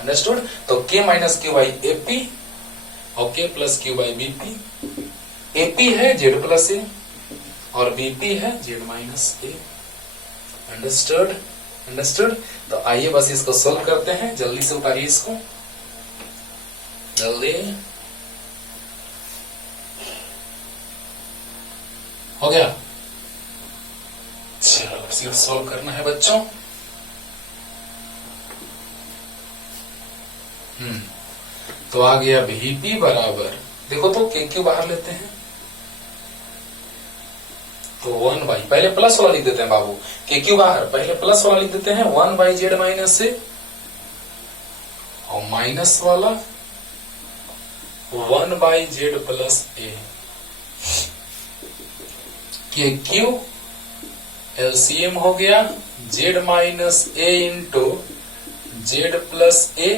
Understood? तो k minus q by AP और k plus q by BP. AP है जेड प्लस ए और बीपी है जेड माइनस ए। अंडरस्टूड? अंडरस्टूड? तो आइए बस इसको सोल्व करते हैं। जल्दी से उतारिए इसको, जल्दी। हो गया? चलो इसे सोल्व करना है बच्चों। तो आ गया Vp बराबर, देखो तो के क्यू बाहर लेते हैं तो 1 बाई, पहले प्लस वाला लिख देते हैं बाबू, के क्यू बाहर, पहले प्लस वाला लिख देते हैं 1 बाई जेड माइनस ए और माइनस वाला 1 बाई जेड प्लस ए। के क्यू एलसीएम हो गया जेड माइनस ए इंटू जेड प्लस ए,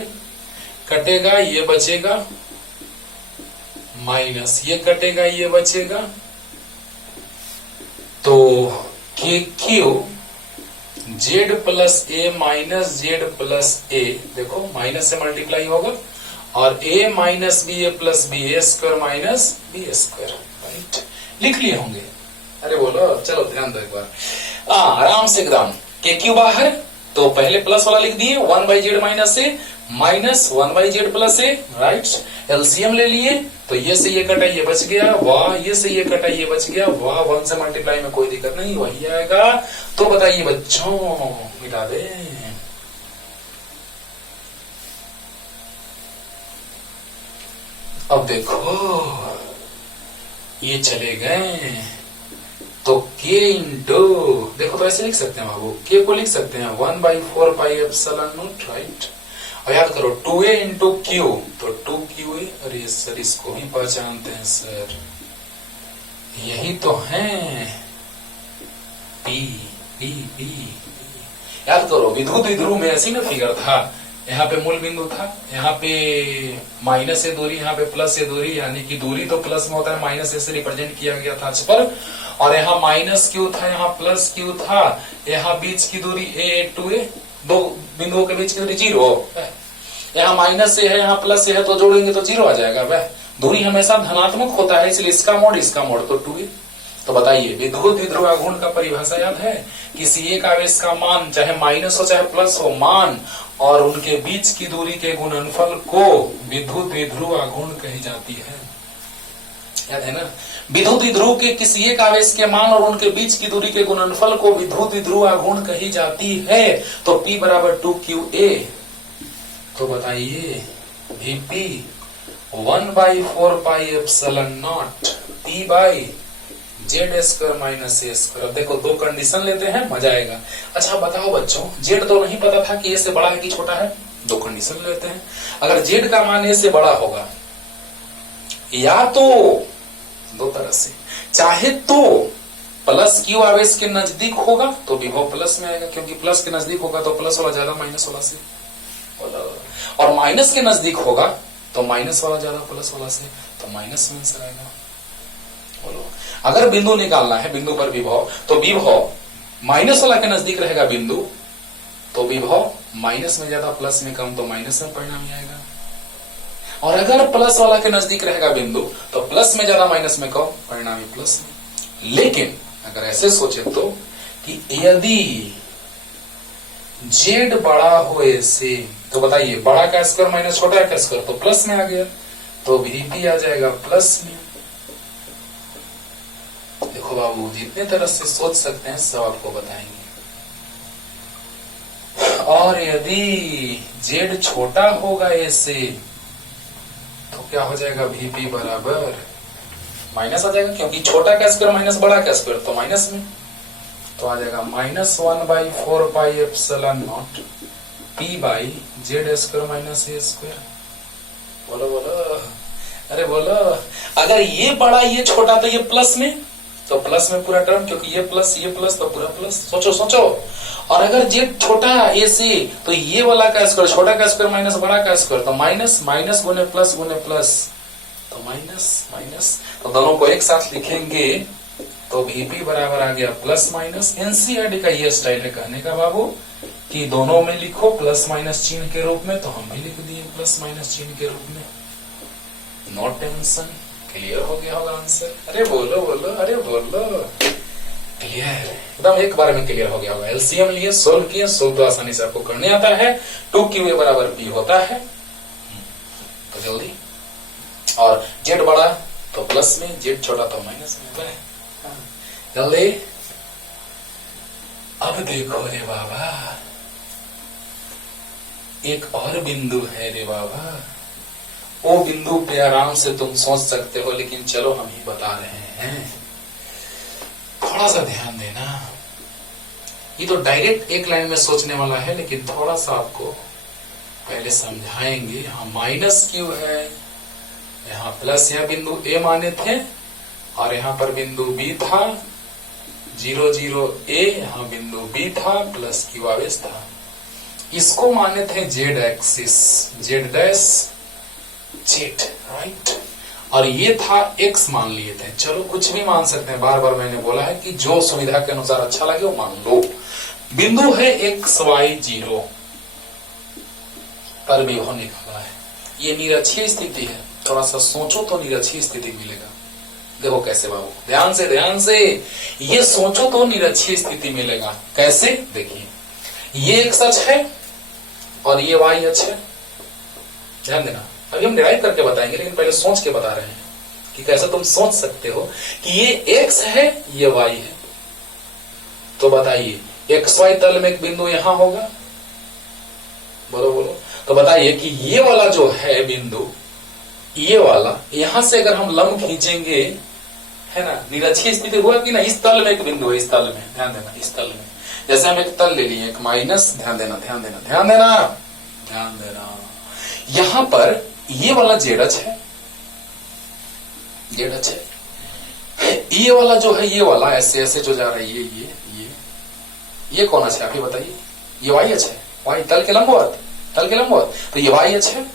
कटेगा ये बचेगा माइनस ये कटेगा ये बचेगा। तो K Q z plus a minus z plus a, देखो माइनस से मल्टीप्लाई होगा और a minus B a plus B A square minus B square. Right, लिख लिए होंगे। अरे बोलो, चलो ध्यान दो एक बार, आराम से एकदम। के क्यू बाहर तो पहले प्लस वाला लिख दिए 1 by Z minus A minus 1 by Z plus A. Right, LCM ले लिए तो ये से ये कटा ये बच गया, वाह, ये से ये कटा ये बच गया, वाह, 1 से मल्टीप्लाई में कोई दिक्कत नहीं, वही आएगा। तो बताइए बच्चों, मिटा दे। अब देखो ये चले गए तो k इंटू, देखो तो ऐसे लिख सकते हैं बाबू, k को लिख सकते हैं 1 by 4 pi epsilon not. Right, और याद करो 2a इंटू क्यू, तो 2qa। अरे सर इसको भी पहचानते हैं सर, यही तो है p p p। याद करो विद्युत द्विध्रुव में ऐसी ना फिगर था, यहाँ पे मूल बिंदु था, यहाँ पे माइनस से दूरी, यहाँ पे प्लस से दूरी, यानी कि दूरी तो प्लस में होता है, माइनस से रिप्रेजेंट किया गया था पर, और यहाँ माइनस क्यू था, यहाँ प्लस क्यू था, यहाँ बीच की दूरी a टू a, दो बिंदुओं के बीच की दूरी 0, यहाँ माइनस से है यहाँ प्लस से है तो जोड़ेंगे तो 0 आ जाएगा। वह दूरी हमेशा धनात्मक होता है, इसलिए इसका मोड तो 2a। तो बताइए विद्युत द्विध्रुव आघूर्ण का परिभाषा याद है? किसी एक आवेश का मान चाहे माइनस हो चाहे प्लस हो, मान और उनके बीच की दूरी के गुणनफल को विद्युत द्विध्रुव आघूर्ण कही जाती है। याद है ना? विद्युत द्विध्रुव के किसी एक आवेश के मान और उनके बीच की दूरी के गुणनफल को विद्युत द्विध्रुव आघूर्ण कही जाती है। तो P बराबर 2qa। तो बताइए Vp 1 by 4 pi epsilon not P by Z square minus A square. अब देखो दो कंडीशन लेते हैं, मजा आएगा। अच्छा बताओ बच्चों, जेड तो नहीं पता था कि ए से बड़ा है कि छोटा है, दो कंडीशन लेते हैं। अगर जेड का मान ए से बड़ा होगा, या तो दो तरह से, चाहे तो प्लस क्यू आवेश के नजदीक होगा तो विभव प्लस में आएगा, क्योंकि प्लस के नजदीक होगा तो प्लस वाला ज्यादा माइनस वाला से, और माइनस के नजदीक होगा तो माइनस वाला ज्यादा प्लस वाला से, तो माइनस में आंसर आएगा। बोलो, अगर बिंदु निकालना है, बिंदु पर विभव, तो विभव माइनस वाला के नजदीक रहेगा बिंदु, तो विभव माइनस में ज्यादा प्लस में कम, तो माइनस में परिणाम आएगा। और अगर प्लस वाला के नजदीक रहेगा बिंदु, तो प्लस में ज्यादा माइनस में कम, परिणामी प्लस में। लेकिन अगर ऐसे सोचे तो कि यदि जेड बड़ा हो से, तो बताइए बड़ा का स्क्वायर माइनस छोटा का स्क्वायर, तो प्लस में आ गया, तो Vp आ जाएगा प्लस में। देखो बाबू, जितने तरह से सोच सकते हैं सब आपको बताएंगे। और यदि जेड छोटा होगा ए से, तो क्या हो जाएगा? Vp बराबर माइनस आ जाएगा, क्योंकि छोटा का स्क्वायर माइनस बड़ा का स्क्वायर, तो माइनस में, तो आ जाएगा minus 1 by 4 pi epsilon not P by Z square minus A square. बोलो बोलो, अरे बोलो, अगर ये बड़ा ये छोटा तो ये प्लस में, तो प्लस में पूरा टर्म, क्योंकि ये प्लस तो पूरा प्लस। सोचो सोचो, और अगर जेड छोटा ए से, तो ये वाला का स्क्वायर, छोटा का स्क्वायर माइनस बड़ा का स्क्वायर, तो माइनस माइनस गुने प्लस, तो माइनस माइनस, तो दोनों को एक साथ लिखेंगे तो VP बराबर आ गया प्लस माइनस। एनसीईआरटी का ये स्टाइल है कहने का बाबू कि दोनों में लिखो प्लस माइनस चिन्ह के रूप में, तो हम भी लिख दिए प्लस माइनस चिन्ह के रूप में। नो टेंशन, क्लियर हो गया होगा आंसर। अरे बोलो बोलो, अरे बोलो, क्लियर एकदम एक बार में क्लियर हो गया होगा। एलसीएम लिए सोल्व किए, सोल्व तो आसानी से आपको करने आता है। 2QA बराबर P होता है, तो जल्दी, और जेड बड़ा तो प्लस में, जेड छोटा तो माइनस में। जल्दी, अब देखो रे बाबा, एक और बिंदु है रे बाबा। वो बिंदु पे आराम से तुम सोच सकते हो, लेकिन चलो हम ही बता रहे हैं, थोड़ा सा ध्यान देना। ये तो डायरेक्ट एक लाइन में सोचने वाला है, लेकिन थोड़ा सा आपको पहले समझाएंगे। यहाँ माइनस क्यू है, यहाँ प्लस, यहाँ बिंदु ए माने थे, और यहाँ पर बिंदु बी था 0 0 A, यहाँ बिंदु बी था प्लस क्यू आवेश था। इसको माने थे Z axis, Z dash Z, right, और ये था एक्स मान लिए थे। चलो कुछ भी मान सकते हैं, बार बार मैंने बोला है कि जो सुविधा के अनुसार अच्छा लगे वो मान लो। बिंदु है एक्स वाई 0 पर विभव निकाला है। ये निरक्षीय स्थिति है, थोड़ा सा सोचो तो निरक्षीय स्थिति मिलेगा। देखो कैसे बाबू, ध्यान से ये सोचो तो निरक्षीय स्थिति मिलेगा। कैसे, देखिए, ये एक सच है और ये वाई अक्ष है। ध्यान देना, अभी हम डिराइव करके बताएंगे, लेकिन पहले सोच के बता रहे हैं कि कैसे तुम सोच सकते हो कि ये एक्स है, ये वाई है। तो बताइए, एक्स वाई तल में एक बिंदु यहां होगा, बोलो बोलो। तो बताइए कि ये वाला जो है बिंदु, ये वाला, यहां से अगर हम लंब खींचेंगे, है ना, निरक्षीय स्थिति हुआ कि ना। इस तल में एक बिंदु है, इस तल में, ध्यान देना, इस तल में। जैसे हम एक तल ले लिए, एक माइनस, ध्यान देना ध्यान देना ध्यान देना ध्यान देना, यहां पर ये वाला जेड अक्ष है, जेड अक्ष है। ये वाला जो है, ये वाला ऐसे ऐसे जो जा रहा है, ये कौन अक्ष है, आप ही बताइए। ये वाई अक्ष है, वाई तल के लंबवत, तल के लंबवत, तो ये वाई अक्ष है।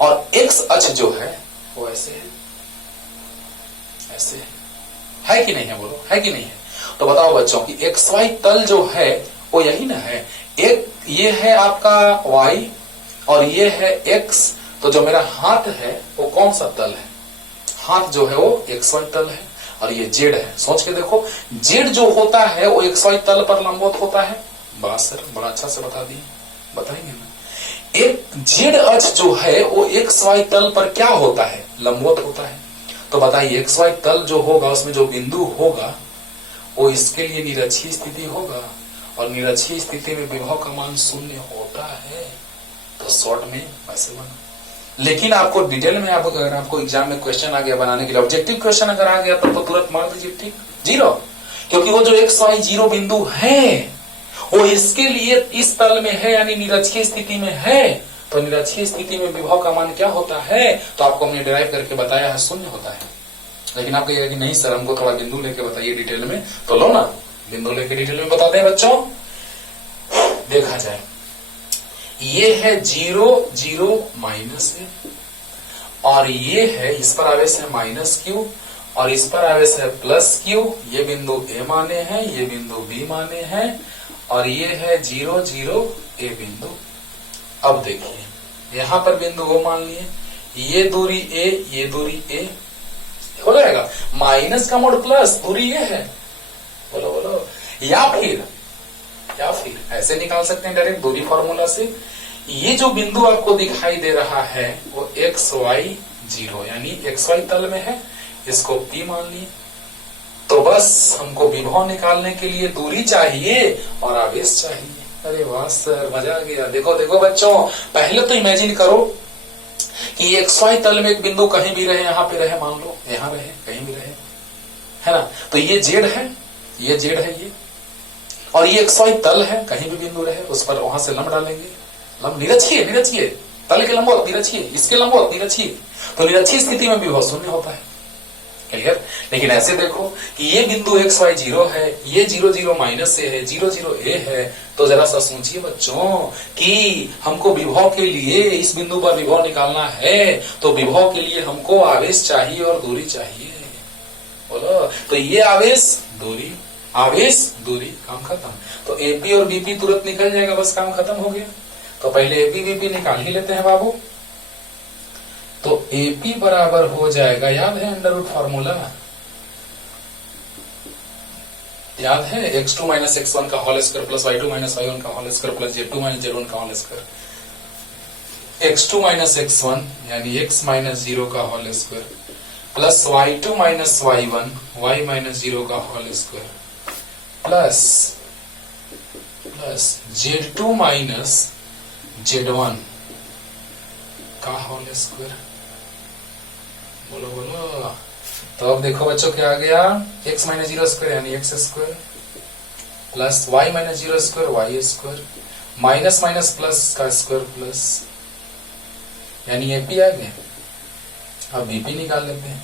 और एक्स अक्ष जो है वो ऐसे है, ऐसे है कि नहीं है, बोलो, है कि नहीं है। तो बताओ बच्चों कि एक्स वाई तल जो है वो यही ना है। एक ये है आपका वाई और ये है एक्स, तो जो मेरा हाथ है वो कौन सा तल है, हाथ जो है वो एक्स वाई तल है, और ये जेड है। सोच के देखो, जेड जो होता है वो एक्स वाई तल पर लंबवत होता है। बात सर बड़ा अच्छा से बता दिए, बताएंगे ना। एक जेड अक्ष जो है वो एक्स वाई तल पर क्या होता है, लंबवत होता है। तो बताइए, एक्स वाई तल जो होगा उसमें जो बिंदु होगा वो इसके लिए निरक्षीय स्थिति होगा, और निरक्षीय स्थिति में विभव का मान 0 होता है। तो शॉर्ट में ऐसे बना। लेकिन आपको डिटेल में, अगर आपको एग्जाम में क्वेश्चन आ गया बनाने के लिए, ऑब्जेक्टिव क्वेश्चन अगर आ गया तो तुरंत मार दीजिए ठीक 0, क्योंकि वो जो एक्स वाई 0 बिंदु है वो इसके लिए इस तल में है, यानी निरक्षीय स्थिति में है। तो निरक्षीय स्थिति में विभव का मान क्या होता है, तो आपको हमने डिराइव करके बताया है 0 होता है। लेकिन आप कहिएगा कि नहीं सर, हमको थोड़ा बिंदु लेके बताइए डिटेल में, तो लो ना, बिंदु लेके डिटेल में बताते हैं बच्चों। देखा जाए, ये है 0 0 माइनस है, और ये है, इस पर आवेश है माइनस क्यू, और इस पर आवेश है प्लस क्यू। ये बिंदु ए माने हैं, ये बिंदु बी माने हैं, और ये है 0 0 ए बिंदु। अब देखिए, यहां पर बिंदु ओ मान लिए, ये दूरी ए, ये दूरी ए, हो जाएगा माइनस का मोड प्लस, दूरी ये है, बोलो बोलो। या फिर ऐसे निकाल सकते हैं डायरेक्ट दूरी फॉर्मूला से। ये जो बिंदु आपको दिखाई दे रहा है वो एक्स वाई 0 यानी एक्स वाई तल में है, इसको P मान लिए। तो बस हमको विभव निकालने के लिए दूरी चाहिए और आवेश चाहिए। अरे वाह सर, मजा आ गया। देखो देखो बच्चों, पहले तो इमेजिन करो कि एक्स वाई तल में एक बिंदु कहीं भी रहे, यहाँ पे रहे, मान लो यहाँ रहे, कहीं भी रहे, है ना। तो ये जेड है, ये जेड है, ये, और ये एक्स वाई तल है, कहीं भी बिंदु रहे उस पर वहां से लंब डालेंगे। लंब निरक्षीय, निरक्षीय तल के लंबवत निरक्षीय, इसके लंबवत निरक्षीय। तो निरक्षीय स्थिति में विभव 0 होता है। क्लियर। लेकिन ऐसे देखो कि ये बिंदु एक्स वाई 0 है, ये 0 0 माइनस ए है, 0 0 ए है, तो जरा सा सोचिए बच्चों कि हमको विभव के लिए इस बिंदु पर विभव निकालना है, तो विभव के लिए हमको आवेश चाहिए और दूरी चाहिए। बोलो, तो ये आवेश दूरी, आवेश दूरी, काम खत्म। तो एपी और बीपी तुरंत निकल जाएगा, बस काम खत्म हो गया। तो पहले एपी बीपी निकाल ही लेते हैं बाबू। तो एपी बराबर हो जाएगा, याद है अंडर रूट फॉर्मूला, याद है x2 माइनस x1 का whole square plus y2 minus y1 का whole square plus z2 minus z1 का whole square. x2 minus x1 यानी x माइनस 0 का whole square plus y2 minus y1 y minus 0 का whole square plus z2 minus z1 का whole square. बोलो बोलो। तो अब देखो बच्चों क्या आ गया, x माइनस 0 स्क्वायर यानी x square plus y minus 0 square y square minus minus plus का स्क्वायर प्लस, यानी एपी आ गया। अब बीपी निकाल लेते हैं।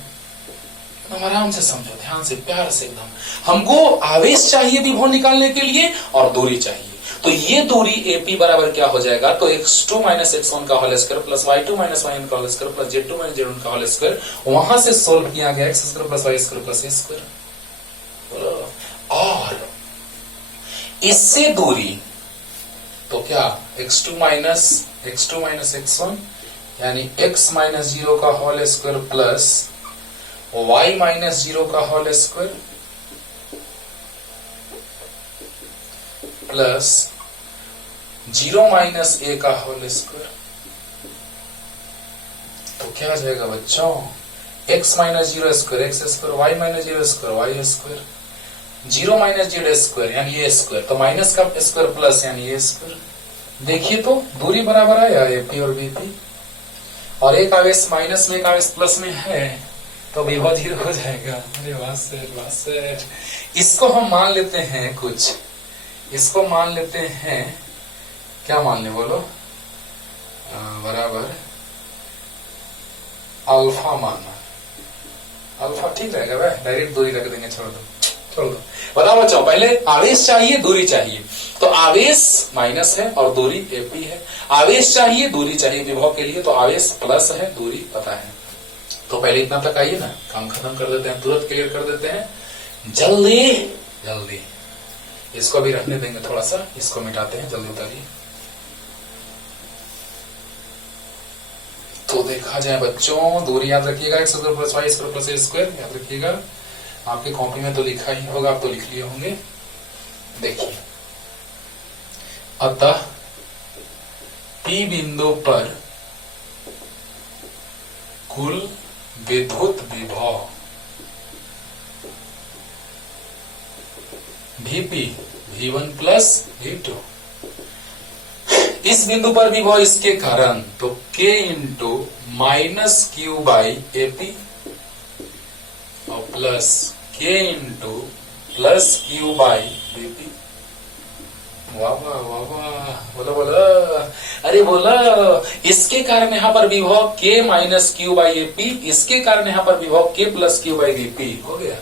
एकदम आराम से समझो, ध्यान से, प्यार से एकदम। हमको आवेश चाहिए विभव निकालने के लिए और दूरी चाहिए। तो ये दूरी एपी बराबर क्या हो जाएगा, तो x2 माइनस x1 का whole square plus y2 minus y1 का whole square plus z2 minus z1 का होल स्क्वायर, वहां से सोल्व किया गया x square plus y square plus a square. और इससे दूरी तो क्या, x2 माइनस x1 यानी x माइनस 0 का whole square plus y minus 0 का whole square plus 0 minus a का होल स्क्वायर। तो क्या आ जाएगा बच्चों, x minus 0 square x square, y minus 0 square y square, 0 minus z square यानी a स्क्वायर, तो माइनस का स्क्वायर प्लस यानी a स्क्वायर। देखिए तो दूरी बराबर आया एपी और बीपी, और एक आवेश माइनस में एक आवेश प्लस में है, तो विभव 0 हो जाएगा। अरे वाह सर। इसको हम मान लेते हैं कुछ, इसको मान लेते हैं, क्या मान ले बोलो, बराबर अल्फा माना। अल्फा ठीक रहेगा भाई, डायरेक्ट दूरी रख देंगे, छोड़ दो। बताओ बच्चों, पहले आवेश चाहिए दूरी चाहिए, तो आवेश माइनस है और दूरी एपी है। आवेश चाहिए दूरी चाहिए विभव के लिए, तो आवेश प्लस है, दूरी पता है। तो पहले इतना तक आइए ना, काम खत्म कर देते हैं, तुरंत क्लियर कर देते हैं, जल्दी जल्दी। इसको भी रखने देंगे थोड़ा सा, इसको मिटाते हैं, जल्दी उतारिए। तो देखा जाए बच्चों, दूरी याद रखिएगा, x square plus y square plus a square, याद रखिएगा। आपकी कॉपी में तो लिखा ही होगा, आप तो लिख लिए होंगे। देखिए, अतः P बिंदु पर कुल विद्युत विभव Vp V1 प्लस V2, इस बिंदु पर विभव इसके कारण, तो K into minus q by AP और plus K into plus q by BP. वाह वाह वाह वाह, बोलो बोलो, अरे बोलो। इसके कारण यहाँ पर विभव K minus q by AP, इसके कारण यहाँ पर विभव K plus q by BP हो गया।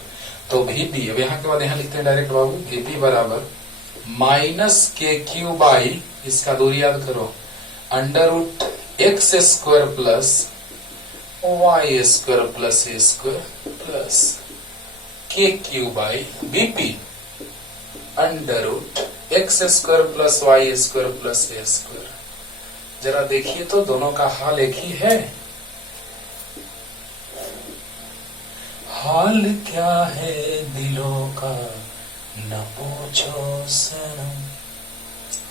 तो Vp, अब यहाँ के बाद यहाँ लिखते हैं डायरेक्ट बाबू, Vp बराबर माइनस के क्यू बाई, इसका दूरी याद करो, under root x square plus y square plus a square plus K q by BP under root x square plus y square plus a square. जरा देखिए तो दोनों का हाल एक ही है। हाल क्या है दिलों का न पूछो सनम,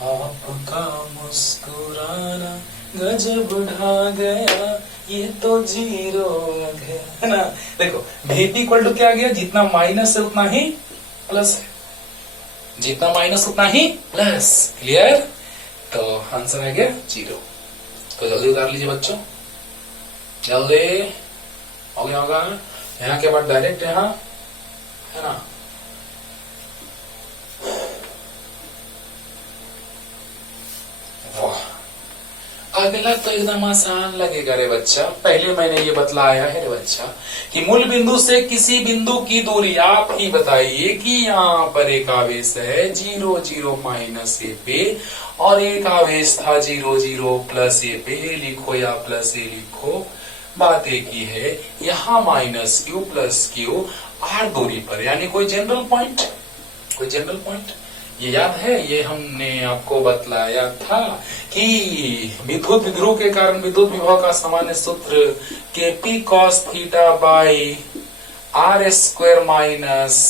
आपका मुस्कुराना गजब ढा गया, ये तो जीरो है ना। देखो Vp इक्वल टू क्या आ गया, जितना माइनस है उतना ही प्लस है, जितना माइनस उतना ही प्लस। क्लियर, तो आंसर आ गया 0। तो जल्दी उतार लीजिए बच्चों, जल्दी हो गया होगा। यहाँ के बाद डायरेक्ट यहाँ है ना, अगला तो एकदम आसान लगेगा रे बच्चा। पहले मैंने ये बतलाया है रे बच्चा कि मूल बिंदु से किसी बिंदु की दूरी, आप ही बताइए कि यहाँ पर एक आवेश है 0 0 माइनस ए पे और एक आवेश था 0 0 प्लस ए पे, लिखो या प्लस ए लिखो, बात एक ही है। यहाँ minus Q plus Q R दूरी पर, यानी कोई जनरल पॉइंट, कोई जनरल पॉइंट। ये याद है, ये हमने आपको बतलाया था कि विद्युत विध्रुव के कारण विद्युत विभव का सामान्य सूत्र KP cos theta by R square minus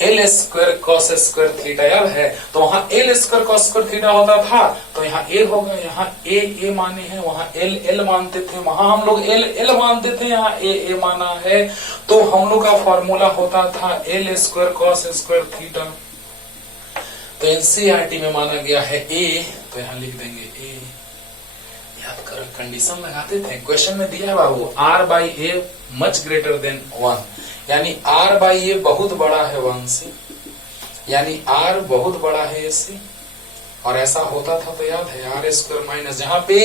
L square cos square theta, याद है। तो वहां L square cos square theta होता था, तो यहाँ ए होगा, यहाँ ए माने हैं, वहां एल एल मानते थे, वहां हम लोग एल एल मानते थे, यहाँ ए माना है। तो हम लोग का फॉर्मूला होता था L square cos square theta. तो एनसीईआरटी में माना गया है ए, तो यहाँ लिख देंगे ए। याद करो, कंडीशन लगाते थे, क्वेश्चन में दिया है बाबू r by a much greater than 1, यानी आर बाई ए बहुत बड़ा है 1 से, यानी आर बहुत बड़ा है ए से, और ऐसा होता था तो याद है आर स्क्वायर माइनस, जहां पे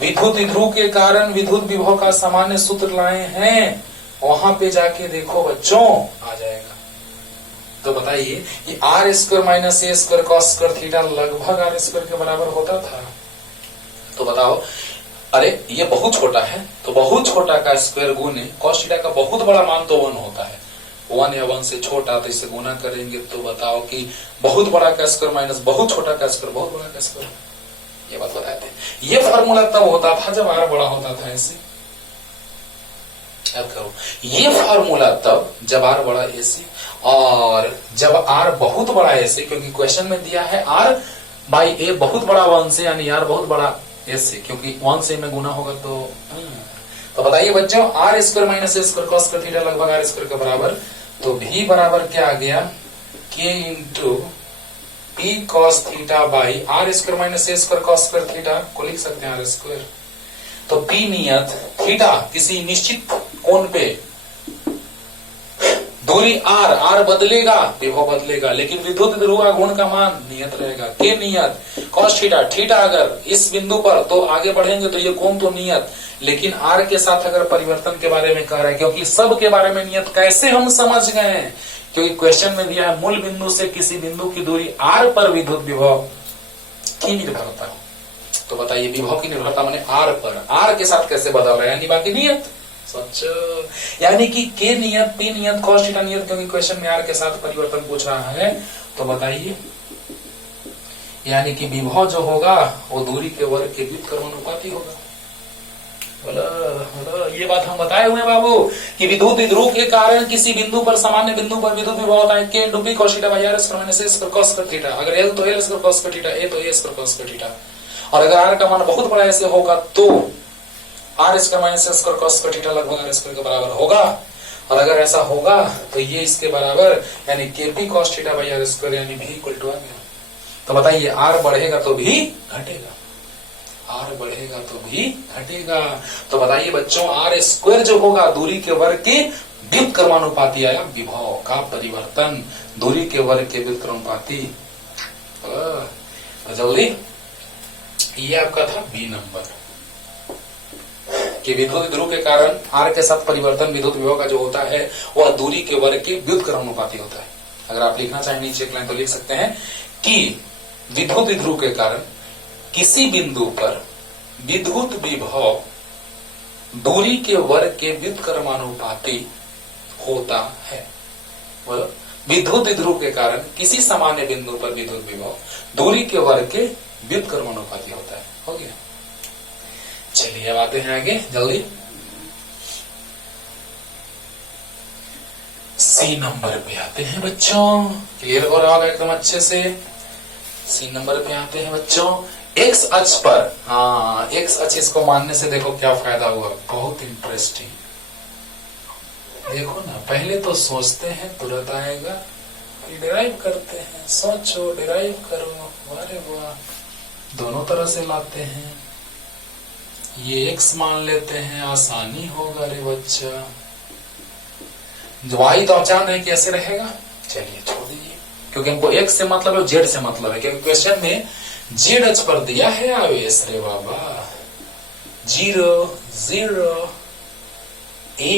विद्युत विध्रुव के कारण विद्युत विभव का सामान्य सूत्र लाए हैं, वहां पे जाके देखो बच्चों आ जाएगा। तो बताइए ये R square minus A square cos square theta लगभग आर स्क्वायर के बराबर होता था। तो बताओ, अरे ये बहुत छोटा है, तो बहुत छोटा का स्क्वायर गुने कॉस थीटा का बहुत बड़ा मान तो 1 होता है, 1 या 1 से छोटा, तो इसे गुना करेंगे तो बताओ कि बहुत बड़ा का स्क्वायर माइनस बहुत छोटा का स्क्वायर बहुत बड़ा का स्क्वायर। ये बात बताए थे। ये फॉर्मूला तब होता था जब आर बड़ा होता था, ऐसे याद करो। ये फॉर्मूला तब जब आर बड़ा ऐसे, और जब आर बहुत बड़ा ऐसे, क्योंकि क्वेश्चन में दिया है आर बाई ए बहुत बड़ा 1 से, यानी आर बहुत बड़ा ऐसे, क्योंकि 1 से में गुना होगा तो बताइए बच्चों R square minus A square cos square theta लगभग आर स्क्वायर के बराबर। तो भी बराबर क्या आ गया, K into P cos theta by R square minus A square cos square theta को लिख सकते हैं आर स्क्वायर। तो पी नियत थीटा किसी निश्चित कोण पे, दूरी आर, आर बदलेगा विभव बदलेगा, लेकिन विद्युत ध्रुव गुण का मान नियत रहेगा। के नियत कॉस थीटा, थीटा अगर इस बिंदु पर तो आगे बढ़ेंगे तो ये कोण तो नियत, लेकिन आर के साथ अगर परिवर्तन के बारे में कह रहा है, क्योंकि सब के बारे में नियत कैसे हम समझ गए, क्योंकि क्वेश्चन में दिया है मूल बिंदु से किसी बिंदु की दूरी आर पर विद्युत विभव की निर्भरता हो। तो बताइए विभव की निर्भरता माने आर पर, आर के साथ कैसे बदल रहा है, यानी बाकी नियत। सोचो, यानी कि के नियत पी नियत कॉस थीटा नियत, क्योंकि क्वेश्चन में आर के साथ परिवर्तन पूछ रहा है। तो बताइए यानी कि विभव जो होगा वो दूरी के वर्ग के व्युत्क्रमानुपाती होगा। बोलो ये बात हम बताए हुए बाबू कि विद्युत ध्रुव के कारण किसी बिंदु पर सामान्य बिंदु पर विद्युत विभव होता है के into P cos theta by R square minus A square cos square theta. अगर एल तो L square cos square theta, A तो A square cos square theta, और अगर आर का मान बहुत बड़ा ऐसे होगा तो R square minus A square cos square theta लगभग आर स्क्वायर के बराबर होगा। और अगर ऐसा होगा तो ये इसके बराबर, यानी K P cos theta by R square, यानी भी इक्वल टू आ गया। तो बताइए आर बढ़ेगा तो भी घटेगा, आर बढ़ेगा तो भी घटेगा। तो बताइए बच्चों आर स्क्वायर जो होगा दूरी के वर्ग के व्युत्क्रमानुपाती आया, विभव का परिवर्तन दूरी के वर्ग के व्युत्क्रमानुपाती। तो जल्दी, ये आपका था बी नंबर कि विद्युत ध्रुव के कारण आर के साथ परिवर्तन विद्युत विभव का जो होता है वह दूरी के वर्ग के व्युत्क्रमानुपाती होता है। अगर आप लिखना चाहें नीचे एक लाइन तो लिख सकते हैं कि विद्युत ध्रुव के कारण किसी बिंदु पर विद्युत विभव दूरी के वर्ग के व्युत्क्रमानुपाती होता है। विद्युत ध्रुव के कारण किसी सामान्य बिंदु पर विद्युत विभव दूरी के वर्ग के व्युत्क्रमानुपाती होता है। हो गया, चलिए अब आते हैं आगे जल्दी। सी नंबर पे आते हैं बच्चों, क्लियर हो रहा होगा एकदम अच्छे से। सी नंबर पे आते हैं बच्चों, एक्स अक्ष पर, हाँ एक्स अक्ष, इसको मानने से देखो क्या फायदा हुआ, बहुत इंटरेस्टिंग। देखो ना, पहले तो सोचते हैं तुरंत आएगा, फिर डिराइव करते हैं, सोचो डिराइव करो, अरे वाह, दोनों तरह से लाते हैं। ये एक्स मान लेते हैं, आसानी होगा रे बच्चा। वाई तो आप जान रहे हैं कैसे रहेगा, चलिए छोड़ दीजिए, क्योंकि हमको एक्स से मतलब है, जेड से मतलब है, क्योंकि क्वेश्चन में जेड अक्ष पर दिया है आवेश, रे बाबा 0 0 ए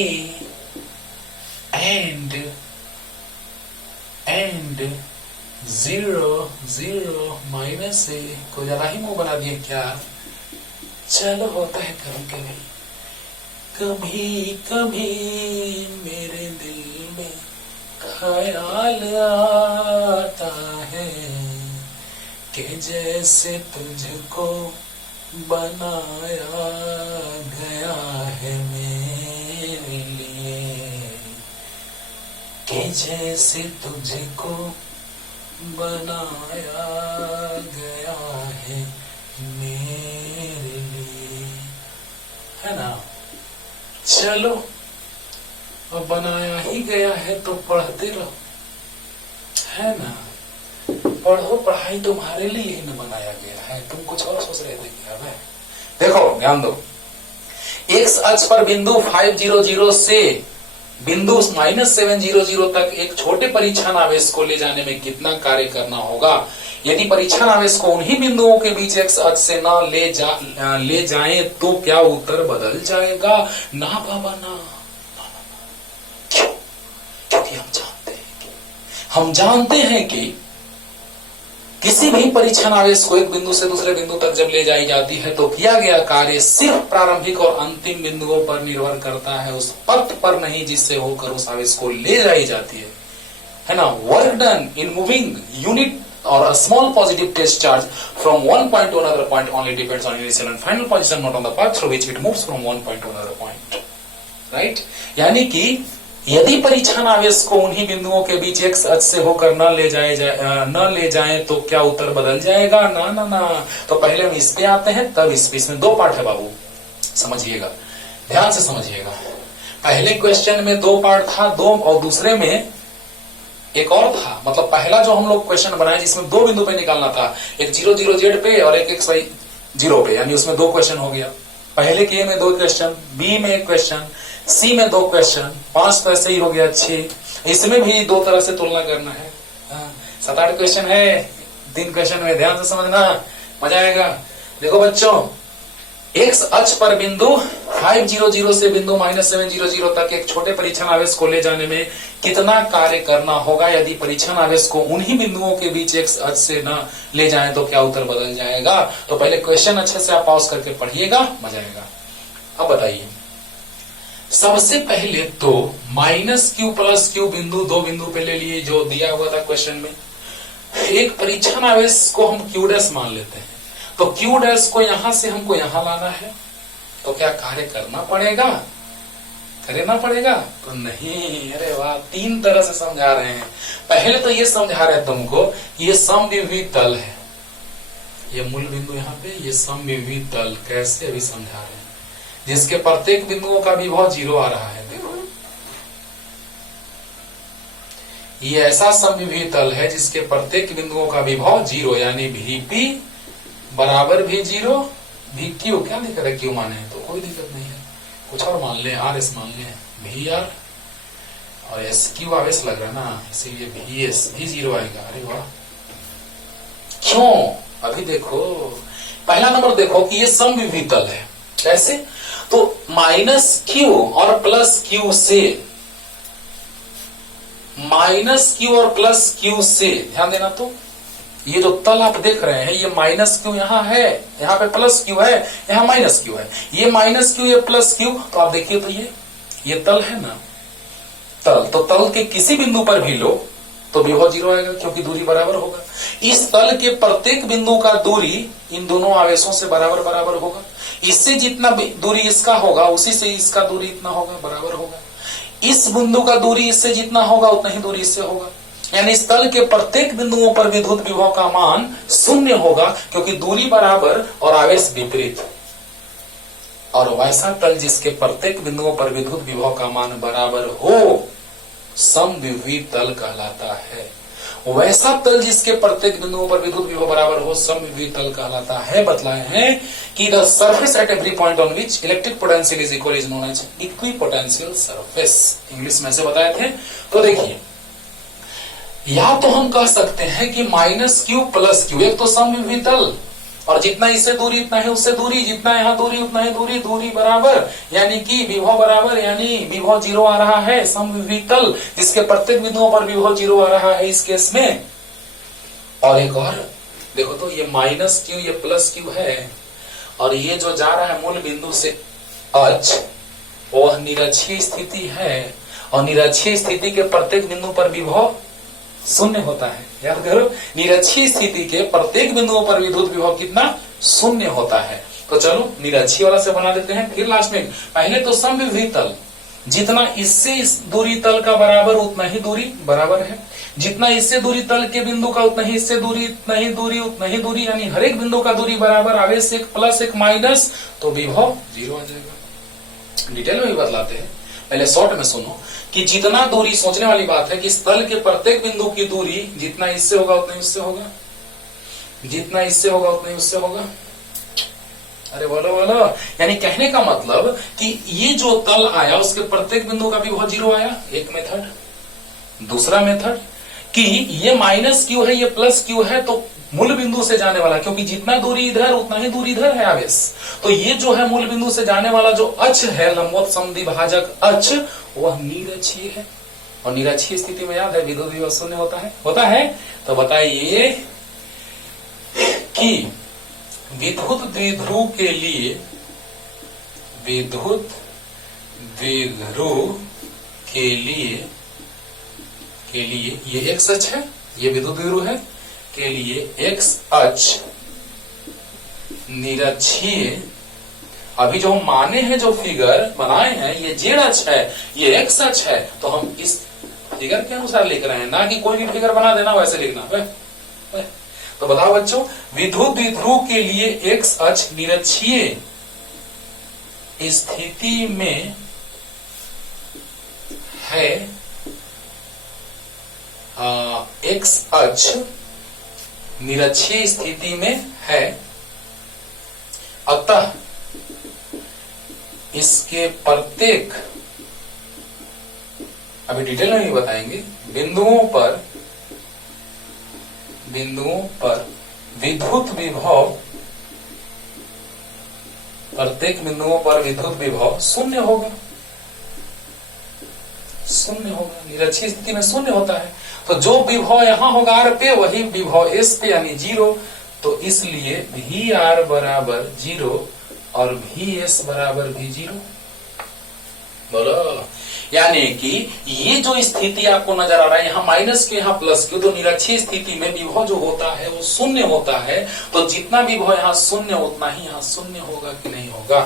एंड 0 0 माइनस ए को ज्यादा ही मुंह बना दिए क्या? चलो होता है कभी कभी, कभी कभी मेरे दिल में ख्याल आता है कि जैसे तुझको बनाया गया है मेरे लिए, कि जैसे तुझको बनाया गया है मेरे लिए, है ना? चलो अब बनाया ही गया है तो पढ़ते रहो, है ना? पढ़ो, पढ़ाई तुम्हारे लिए ही न बनाया गया है, तुम कुछ और सोच रहे थे क्या? भाई देखो ध्यान दो, एक्स अक्ष पर बिंदु 500 से बिंदु -700 तक एक छोटे परीक्षण आवेश को ले जाने में कितना कार्य करना होगा? यदि परीक्षण आवेश को उन्हीं बिंदुओं के बीच एक्स अक्ष से न ले जाएं तो क्या उत्तर बदल जाएगा? ना बाबा ना, क्यों? क्योंकि हम जानते हैं कि किसी भी परीक्षण आवेश को एक बिंदु से दूसरे बिंदु तक जब ले जाई जाती है तो किया गया कार्य सिर्फ प्रारंभिक और अंतिम बिंदुओं पर निर्भर करता है, उस पथ पर नहीं जिससे होकर उस आवेश को ले जाई जाती है ना? Work done in moving unit or a small positive test charge from one point to another point only depends on initial and final position, not on the path through which it moves from one point to another point. Right? यानी कि यदि परीक्षण आवेश को उन्हीं बिंदुओं के बीच x अक्ष से होकर न ले जाए तो क्या उत्तर बदल जाएगा? ना ना ना। तो पहले हम इस पे आते हैं, तब इस पे। इसमें दो पार्ट है बाबू, समझिएगा, ध्यान से समझिएगा। पहले क्वेश्चन में दो पार्ट था, दो, और दूसरे में एक और था। मतलब पहला जो हम लोग क्वेश्चन बनाए जिसमें दो बिंदु पे निकालना था, एक 0 0 जेड पे और एक एक्स वाई 0 पे, यानी उसमें दो क्वेश्चन हो गया। पहले के में दो क्वेश्चन, बी में एक क्वेश्चन, सी में दो क्वेश्चन, 5 तो ऐसे ही हो गया 6। इसमें भी दो तरह से तुलना करना है। 7-8 क्वेश्चन है 3 क्वेश्चन में, ध्यान से समझना, मजा आएगा। देखो बच्चों, एक्स अक्ष पर बिंदु 500 से बिंदु -700 तक एक छोटे परीक्षण आवेश को ले जाने में कितना कार्य करना होगा? यदि परीक्षण आवेश को उन्हीं बिंदुओं के बीच एक्स अक्ष से न ले जाएं तो क्या उत्तर बदल जाएगा? तो पहले क्वेश्चन अच्छे से आप पॉज करके पढ़िएगा, मजा आएगा। अब बताइए, सबसे पहले तो -q + q बिंदु, दो बिंदु पे ले लिए जो दिया हुआ था क्वेश्चन में। एक परीक्षण आवेश को हम q' मान लेते हैं, तो q' को यहां से हमको यहां लाना है, तो क्या कार्य करना पड़ेगा? करना पड़ेगा? तो नहीं, अरे वाह, 3 तरह से समझा रहे हैं। पहले तो ये समझा रहे हैं तुमको, ये समविभीय तल है, ये मूल बिंदु यहाँ पे, ये समविभीय तल कैसे अभी समझा रहे हैं, जिसके प्रत्येक बिंदुओं का विभव 0 आ रहा है। देखो, ये ऐसा समविभीय तल है जिसके प्रत्येक बिंदुओं का विभव 0, यानी VP बराबर भी 0, VQ, क्या दिक्कत है? क्यों माने तो कोई दिक्कत नहीं है, कुछ और मान ले, RS मान ले, VR और SQ आवेश लग रहा है ना, इसीलिए VS भी 0 आएगा। अरे वाह, क्यों? अभी देखो, पहला नंबर देखो कि ये समविभीय तल है। कैसे? तो -q और +q से, -q और +q से, ध्यान देना, तो ये जो तल आप देख रहे हैं, ये -q यहाँ है, यहाँ पे +q है, यहाँ -q है, ये -q, ये +q, तो आप देखिए, तो ये तल है ना, तल, तो तल के किसी बिंदु पर भी लो तो विभव 0 आएगा, क्योंकि दूरी बराबर होगा। इस तल के प्रत्येक बिंदु का दूरी इन दोनों आवेशों से बराबर बराबर होगा। इससे जितना दूरी इसका होगा, उसी से इसका दूरी इतना होगा, बराबर होगा। इस बिंदु का दूरी इससे जितना होगा उतना ही दूरी इससे होगा, यानी इस तल के प्रत्येक बिंदुओं पर विद्युत विभव का मान 0 होगा, क्योंकि दूरी बराबर और आवेश विपरीत। और वैसा तल जिसके प्रत्येक बिंदुओं पर विद्युत विभव का मान बराबर हो, समविभीय तल कहलाता है। वैसा तल जिसके प्रत्येक बिंदुओं पर विद्युत विभव बराबर हो, समविभीय तल कहलाता है। बतलाए हैं कि the surface at every point on which electric potential is equal is known as equipotential surface. English में से बताए थे। तो देखिए, या तो हम कह सकते हैं कि माइनस क्यू प्लस क्यू, एक तो समविभवी तल और जितना इससे दूरी इतना है उससे दूरी, जितना यहाँ दूरी उतना ही दूरी, दूरी बराबर यानी कि विभव बराबर, यानी विभव 0 आ रहा है, समविभवी तल जिसके प्रत्येक बिंदुओं पर विभव 0 आ रहा है इस केस में। और एक और देखो तो ये माइनस क्यू ये प्लस क्यू है और ये जो जा रहा है मूल बिंदु से H वह निरक्षीय स्थिति है और निरक्षीय स्थिति के प्रत्येक बिंदु पर विभव शून्य होता है। याद करो, निरक्षीय स्थिति के प्रत्येक बिंदुओं पर विद्युत विभव कितना शून्य होता है। तो चलो निरक्षीय वाला से बना देते हैं। फिर लास्ट में पहले तो समविभवी तल, जितना इससे इस दूरी तल का बराबर उतना ही दूरी बराबर है, जितना इससे दूरी तल के बिंदु का उतना ही इससे दूरी, उतना ही दूरी, उतना ही दूरी, यानी हर एक बिंदु का दूरी बराबर, आवेश एक प्लस एक माइनस, तो विभव 0 आ जाएगा। डिटेल में भी बतलाते हैं, पहले शॉर्ट में सुनो कि जितना दूरी, सोचने वाली बात है कि इस तल के प्रत्येक बिंदु की दूरी जितना इससे होगा उतना ही उससे होगा, जितना इससे होगा उतना ही उससे होगा। अरे बोलो बोलो, यानी कहने का मतलब कि ये जो तल आया उसके प्रत्येक बिंदु का विभव 0 आया, एक मेथड। दूसरा मेथड कि ये माइनस क्यू है ये प्लस क्यू है, तो मूल बिंदु से जाने वाला, क्योंकि जितना दूरी इधर उतना ही दूरी इधर है आवेश, तो ये जो है मूल बिंदु से जाने वाला जो अक्ष है, लंबवत समद्विभाजक अक्ष, वह निरक्षीय है। और निरक्षीय स्थिति में याद है विद्युत विभव शून्य होता है। तो बताइए कि विद्युत द्विध्रुव के लिए, विद्युत द्विध्रुव के लिए ये एक्स अक्ष है, ये विद्युत द्विध्रुव है, के लिए एक्स अक्ष निरक्षीय, अभी जो हम माने हैं, जो फिगर बनाए हैं, ये जेड अक्ष है, ये एक्स अक्ष है, तो हम इस फिगर के अनुसार लिख रहे हैं, ना कि कोई भी फिगर बना देना वैसे लिखना है। तो बताओ बच्चों, विद्युत द्विध्रुव के लिए एक्स अक्ष निरक्षीय स्थिति में है, एक्स अक्ष निरक्षीय स्थिति में है, अतः इसके प्रत्येक, अभी डिटेल में ही बताएंगे, बिंदुओं पर विद्युत विभव, प्रत्येक बिंदुओं पर विद्युत विभव शून्य होगा, निरक्षीय स्थिति में शून्य होता है। तो जो विभव यहां होगा आर पे, वही विभव एस पे यानी 0, तो इसलिए वी आर बराबर 0 और वी एस बराबर भी 0। बोलो, यानी कि ये जो स्थिति आपको नजर आ रहा है, यहाँ माइनस के यहाँ प्लस के, तो निरक्षीय स्थिति में विभव जो होता है वो शून्य होता है, तो जितना विभव यहाँ शून्य उतना ही यहाँ शून्य होगा कि नहीं होगा।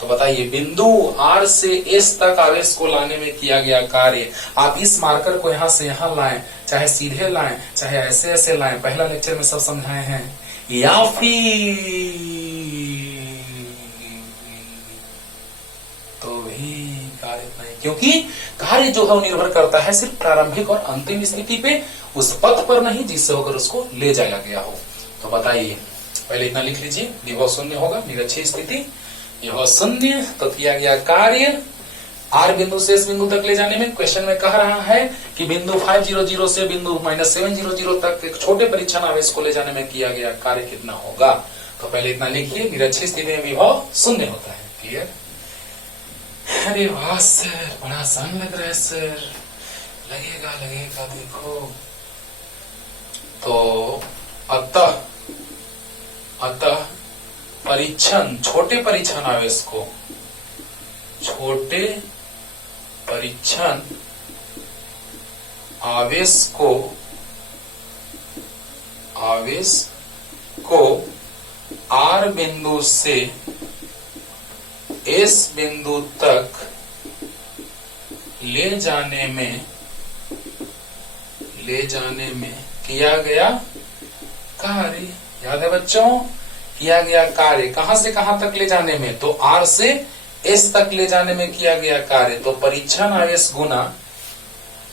तो बताइए, बिंदु R से S तक आवेश को लाने में किया गया कार्य, आप इस मार्कर को यहाँ से यहाँ लाएं, चाहे सीधे लाएं, चाहे ऐसे ऐसे लाएं, पहला लेक्चर में सब समझाए हैं, या फिर तो भी कार्य नहीं, क्योंकि कार्य जो है वो निर्भर करता है सिर्फ प्रारंभिक और अंतिम स्थिति पे, उस पथ पर नहीं जिससे होकर उसको ले जाया गया हो। तो बताइए, पहले इतना लिख लीजिए, विभव शून्य होगा, निरक्षीय स्थिति, यह शून्य, तो किया गया कार्य आर बिंदु से इस बिंदु तक ले जाने में, क्वेश्चन में कह रहा है कि बिंदु 500 से बिंदु -700 तक एक छोटे परीक्षण आवेश को ले जाने में किया गया कार्य कितना होगा। तो पहले इतना लिखिए, निरक्षीय स्थिति में विभव शून्य होता है। क्लियर? अरे वाह सर, बड़ा आसान लग रहा है सर, लगेगा देखो। तो अतः परीक्षण, छोटे परीक्षण आवेश को, छोटे परीक्षण आवेश को आर बिंदु से एस बिंदु तक ले जाने में किया गया कार्य। याद है बच्चों, किया गया कार्य कहां से कहां तक ले जाने में, तो आर से एस तक ले जाने में किया गया कार्य। तो परीक्षण आवेश गुना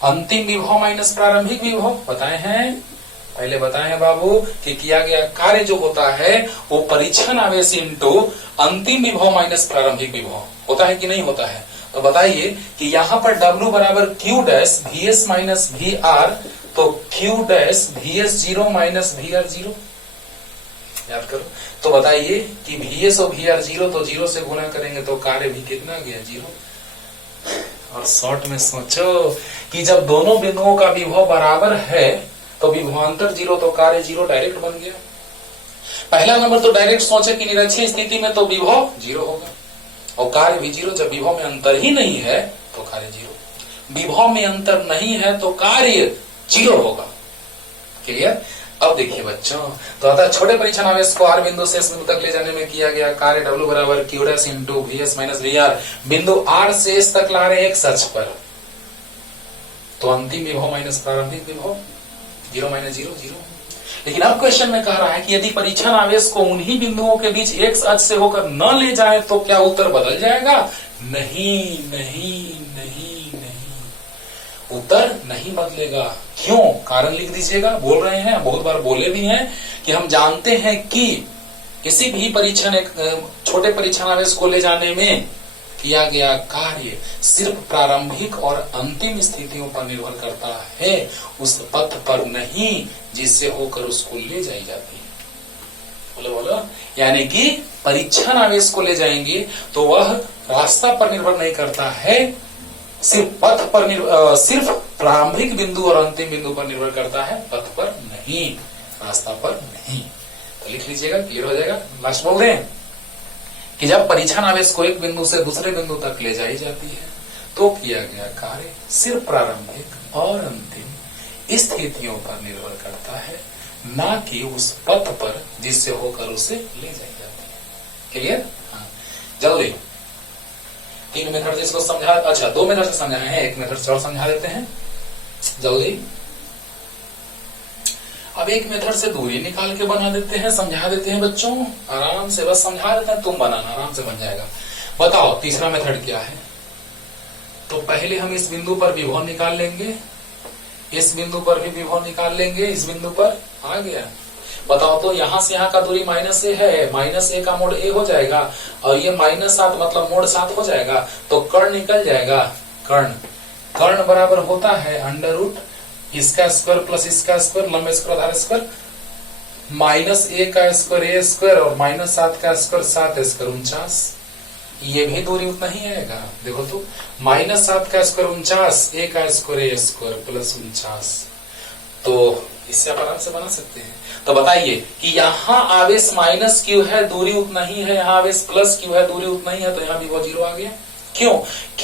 अंतिम विभव माइनस प्रारंभिक विभव, बताए हैं, पहले बताए हैं बाबू कि किया गया कार्य जो होता है वो परीक्षण आवेश इंटू अंतिम विभव माइनस प्रारंभिक विभव होता है कि नहीं होता है। तो बताइए कि यहाँ पर W बराबर Q dash VS minus VR तो Q dash VS0 minus VR0, याद करो। तो बताइए कि VS और VR0 तो 0 से गुना करेंगे तो कार्य भी कितना गया 0। और शॉर्ट में सोचो कि जब दोनों बिंदुओं का विभव बराबर है तो विभवांतर 0 तो कार्य 0 डायरेक्ट बन गया। पहला नंबर तो डायरेक्ट सोचे कि निरक्षीय स्थिति में तो विभव 0 होगा और कार्य भी 0। जब विभव में अंतर ही नहीं है तो कार्य 0, विभव में अंतर नहीं है तो कार्य 0 होगा। क्लियर। अब देखिए बच्चों, तो अतः छोटे परीक्षण आवेश को R बिंदु से S बिंदु तक ले जाने में किया गया कार्य W बराबर Q dash into VS minus VR। बिंदु R से S तक ला रहे हैं एक अक्ष पर, तो अंतिम विभव माइनस प्रारंभिक विभव 0 माइनस 0 0। लेकिन अब क्वेश्चन में कह रहा है कि यदि परीक्षण आवेश को उन्हीं बिंदुओं के बीच एक अक्ष से होकर न ले जाए तो क्या उत्तर बदल जाएगा? नहीं नहीं नहीं नहीं, उत्तर नहीं बदलेगा। क्यों? कारण लिख दीजिएगा। बोल रहे हैं, बहुत बार बोले भी हैं कि हम जानते हैं कि किसी भी परीक्षण एक छोटे परीक्षण आवेश को ले जाने में किया गया कार्य सिर्फ प्रारंभिक और अंतिम स्थितियों पर निर्भर करता है, उस पथ पर नहीं जिससे होकर उसको ले जाई जाती है। बोलो बोलो। यानी कि परीक्षण आवेश को ले जाएंगे तो वह रास्ता पर निर्भर नहीं करता है, सिर्फ पथ पर सिर्फ प्रारंभिक बिंदु और अंतिम बिंदु पर निर्भर करता है, पथ पर नहीं, रास्ता पर नहीं। तो लिख लीजिएगा, क्लियर हो जाएगा। लास्ट बोल दें कि जब परीक्षण आवेश को एक बिंदु से दूसरे बिंदु तक ले जाई जाती है तो किया गया कार्य सिर्फ प्रारंभिक और अंतिम स्थितियों पर निर्भर करता है, ना कि उस पथ पर जिससे होकर उसे ले जाई जाती है। क्लियर। हाँ, जल्दी 3 मेथड से इसको समझा, अच्छा 2 मेथड से समझाए हैं, एक मेथड से और समझा देते हैं जल्दी। अब एक मेथड से दूरी निकाल के बना देते हैं, समझा देते हैं बच्चों, आराम से बस समझा देते हैं, तुम बनाना आराम से बन जाएगा। बताओ तीसरा मेथड क्या है? तो पहले हम इस बिंदु पर विभव निकाल लेंगे, इस बिंदु पर भी विभव निकाल लेंगे, इस बिंदु पर आ गया। बताओ तो यहां से यहां का दूरी -a है, -a का मोड़ a हो जाएगा और ये -7 मतलब मोड़ 7 हो जाएगा, तो कर्ण निकल जाएगा। कर्ण बराबर होता है अंडर इसका स्क्वायर प्लस इसका स्क्वायर, लंब स्क्वायर आधार स्क्वायर, -a का स्क्वायर a स्क्वायर और -7 का स्क्वायर 7 स्क्वायर 49। ये भी दूरी उतना ही आएगा। देखो तो -7 का स्क्वायर 49, a का स्क्वायर a स्क्वायर प्लस 49, तो इससे आप आराम से बना सकते हैं। तो बताइए कि यहाँ आवेश -q है, दूरी उतना ही है, यहाँ आवेश +q है, दूरी उतना ही है, तो यहाँ विभव 0 आ गया। क्यों? k -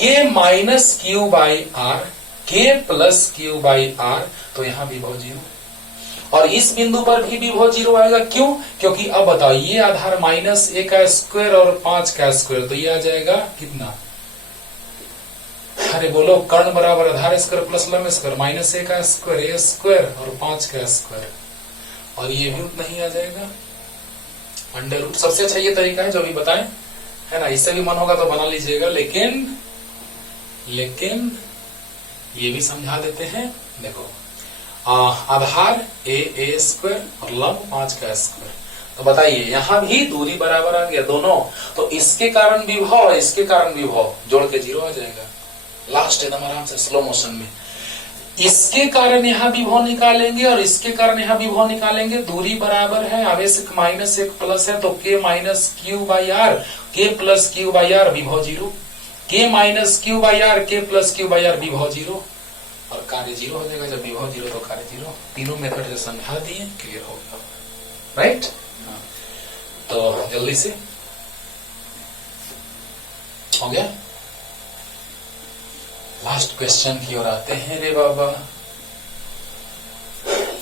q by r, k + q by r, तो यहाँ विभव 0। और इस बिंदु पर भी विभव 0 आएगा। क्यों? क्योंकि अब बताओ ये आधार -a का स्क्वायर और 5 का स्क्वायर, तो ये आ जाएगा कितना? अरे बोलो, कर्ण बराबर आधार स्क्वायर प्लस लंब स्क्वायर, -a का स्क्वायर a स्क्वायर और 5 का स्क्वायर, और ये भी उतना ही आ जाएगा अंडर रूट। सबसे अच्छा ये तरीका है जो अभी बताएं, है ना। इससे भी मन होगा तो बना लीजिएगा, लेकिन ये भी समझा देते हैं। देखो आधार a स्क्वायर और लंब 5 का स्क्वायर, तो बताइए यहाँ भी दूरी बराबर आ गया दोनों, तो इसके कारण विभव और इसके कारण विभव जोड़ के 0 आ जाएगा। लास्ट एकदम आराम से स्लो मोशन में इसके कारण यहाँ विभव निकालेंगे और इसके कारण यहाँ विभव निकालेंगे, दूरी बराबर है, आवेश -1 प्लस है, तो k - q by r, k + q by r विभव 0, k - q by r, k + q by r विभव 0, और कार्य 0 हो जाएगा। जब विभव 0 तो कार्य 0। तीनों मेथड से समझा दिए, क्लियर हो गया, राइट। तो जल्दी से हो गया। लास्ट क्वेश्चन की ओर आते हैं रे बाबा।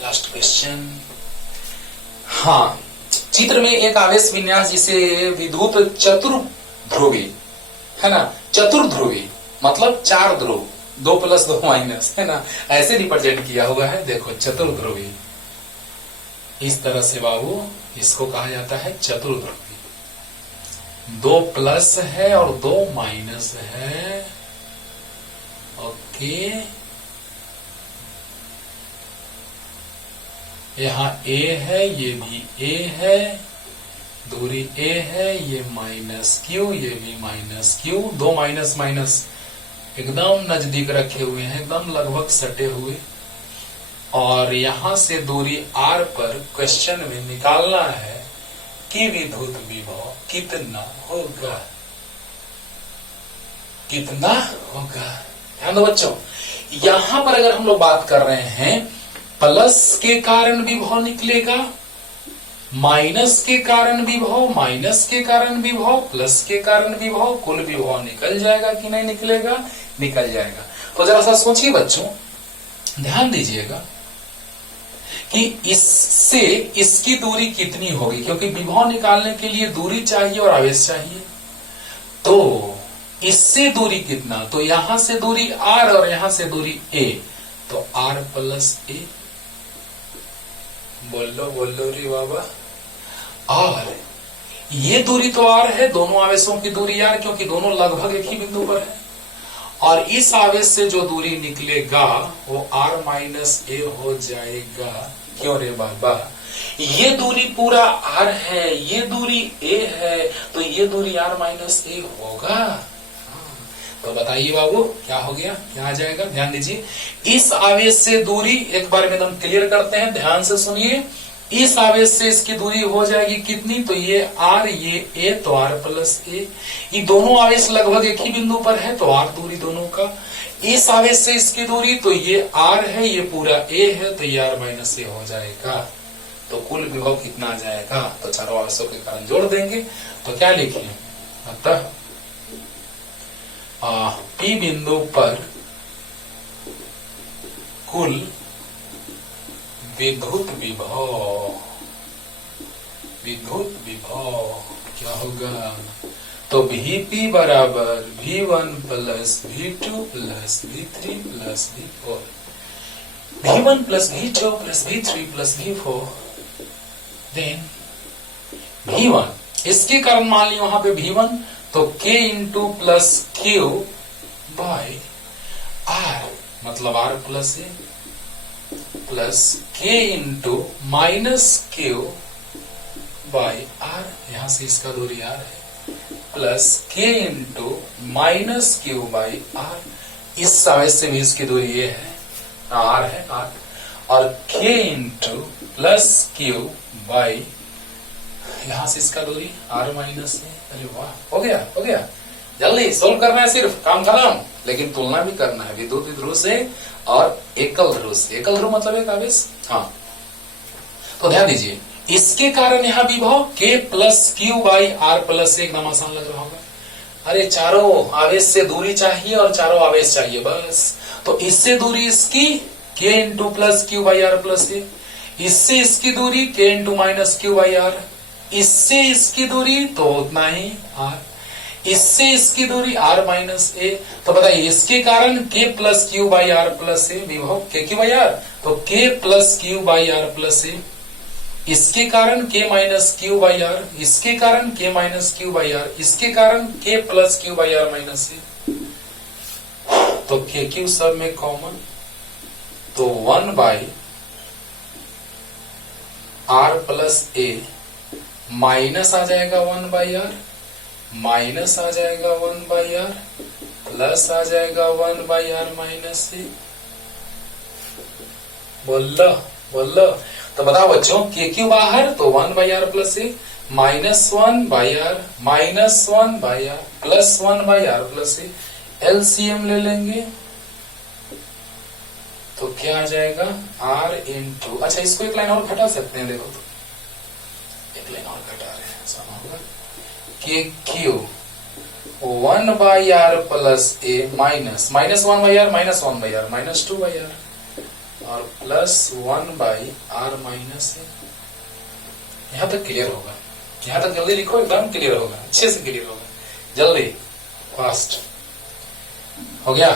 Last question. हाँ, चित्र में एक आवेश विन्यास जिसे विद्युत चतुर्ध्रुवी, है ना, चतुर्ध्रुवी मतलब 4 ध्रुव, 2 + 2 माइनस, है ना, ऐसे रिप्रेजेंट किया हुआ है। देखो चतुर्ध्रुवी, इस तरह से बाबू इसको कहा जाता है चतुर्ध्रुवी। 2 प्लस है और 2 माइनस है, ओके। यहाँ a है, ये भी a है, दूरी a है, ये -q, ये भी -q, 2 माइनस माइनस एकदम नजदीक रखे हुए हैं, एकदम लगभग सटे हुए। और यहां से दूरी r पर क्वेश्चन में निकालना है कि विद्युत विभव कितना होगा, कितना होगा। ध्यान दो बच्चों, यहां पर अगर हम लोग बात कर रहे हैं प्लस के कारण विभव निकलेगा, माइनस के कारण विभव, माइनस के कारण विभव, प्लस के कारण विभव, कुल विभव निकल जाएगा कि नहीं निकलेगा, निकल जाएगा। तो जरा सा सोचिए बच्चों, ध्यान दीजिएगा कि इससे इसकी दूरी कितनी होगी, क्योंकि विभव निकालने के लिए दूरी चाहिए और आवेश चाहिए। तो इससे दूरी कितना, तो यहां से दूरी r और यहां से दूरी a, तो r प्लस a। बोलो बोलो रे बाबा। और ये दूरी तो r है, दोनों आवेशों की दूरी r, क्योंकि दोनों लगभग एक ही बिंदु पर है। और इस आवेश से जो दूरी निकलेगा वो r माइनस a हो जाएगा। क्यों रे बाबा, ये दूरी पूरा r है, ये दूरी a है, तो ये दूरी r माइनस a होगा। तो बताइए बाबू क्या हो गया, क्या आ जाएगा, ध्यान दीजिए। इस आवेश से दूरी एक बार में एकदम क्लियर करते हैं, ध्यान से सुनिए। इस आवेश से इसकी दूरी हो जाएगी कितनी, तो ये r, ये a, तो r प्लस a। ये दोनों आवेश लगभग एक ही बिंदु पर है, तो r दूरी दोनों का। इस आवेश से इसकी दूरी, तो ये r है, ये पूरा a है, तो ये r माइनस a हो जाएगा। तो कुल विभव कितना आ जाएगा, तो चारों आवेशों के कारण जोड़ देंगे। तो क्या लिखिए, अतः P बिंदु पर कुल विद्युत विभव, विद्युत विभव क्या होगा, तो Vp बराबर V1 plus V2 plus V3 plus V4, V1 plus V2 plus V3 plus V4, then V1, इसके कारण मान ली वहां पे V1, तो K into plus Q by R, मतलब R plus A, plus K into minus Q by R, यहां से इसका दूरी R है, plus K into minus Q by R, इस आवेश से भी इसकी दूरी ये है, R है R, और K into plus Q by, यहां से इसका दूरी R माइनस है। अरे वाह, हो गया, हो गया। जल्दी सोल्व करना है, सिर्फ काम खत्म, लेकिन तुलना भी करना है विद्युत ध्रुव से और एकल ध्रुव से। एकल ध्रुव मतलब एक आवेश, हाँ। तो ध्यान दीजिए, इसके कारण यहाँ विभव K plus Q by R plus, एकदम आसान लग रहा होगा। अरे चारों आवेश से दूरी चाहिए और चारों आवेश चाहिए बस। तो इससे दूरी इसकी K into plus Q by R plus A, इससे इसकी दूरी K into minus Q by R, इससे इसकी दूरी तो उतना ही R, इससे इसकी दूरी R माइनस A। तो बताइए इसके कारण K plus Q by R plus A, विभव K Q बाई R, तो K plus Q by R plus A, इसके कारण K minus Q by R, इसके कारण K minus Q by R, इसके कारण K plus Q by R minus A। तो K Q सब में कॉमन, तो 1 by R plus A minus आ जाएगा 1 बाई R, माइनस आ जाएगा 1 बाई R, प्लस आ जाएगा 1 बाई R माइनस A। बोलो बोलो। तो बताओ बच्चों, K Q बाहर, तो 1 by R plus A, minus 1 by R, minus 1 by R, plus 1 by R plus A। LCM ले लेंगे तो क्या आ जाएगा, R इंटू, अच्छा इसको एक लाइन और घटा सकते हैं, देखो तो एक लाइन और घटा रहे हैं, ऐसा होगा K Q 1 by R plus A minus, minus 1 by R, minus 1 by R, minus 2 by R, और plus 1 by R minus A। यहां तक क्लियर होगा, यहां तक जल्दी लिखो, एकदम क्लियर होगा, अच्छे से क्लियर होगा, जल्दी फास्ट हो गया।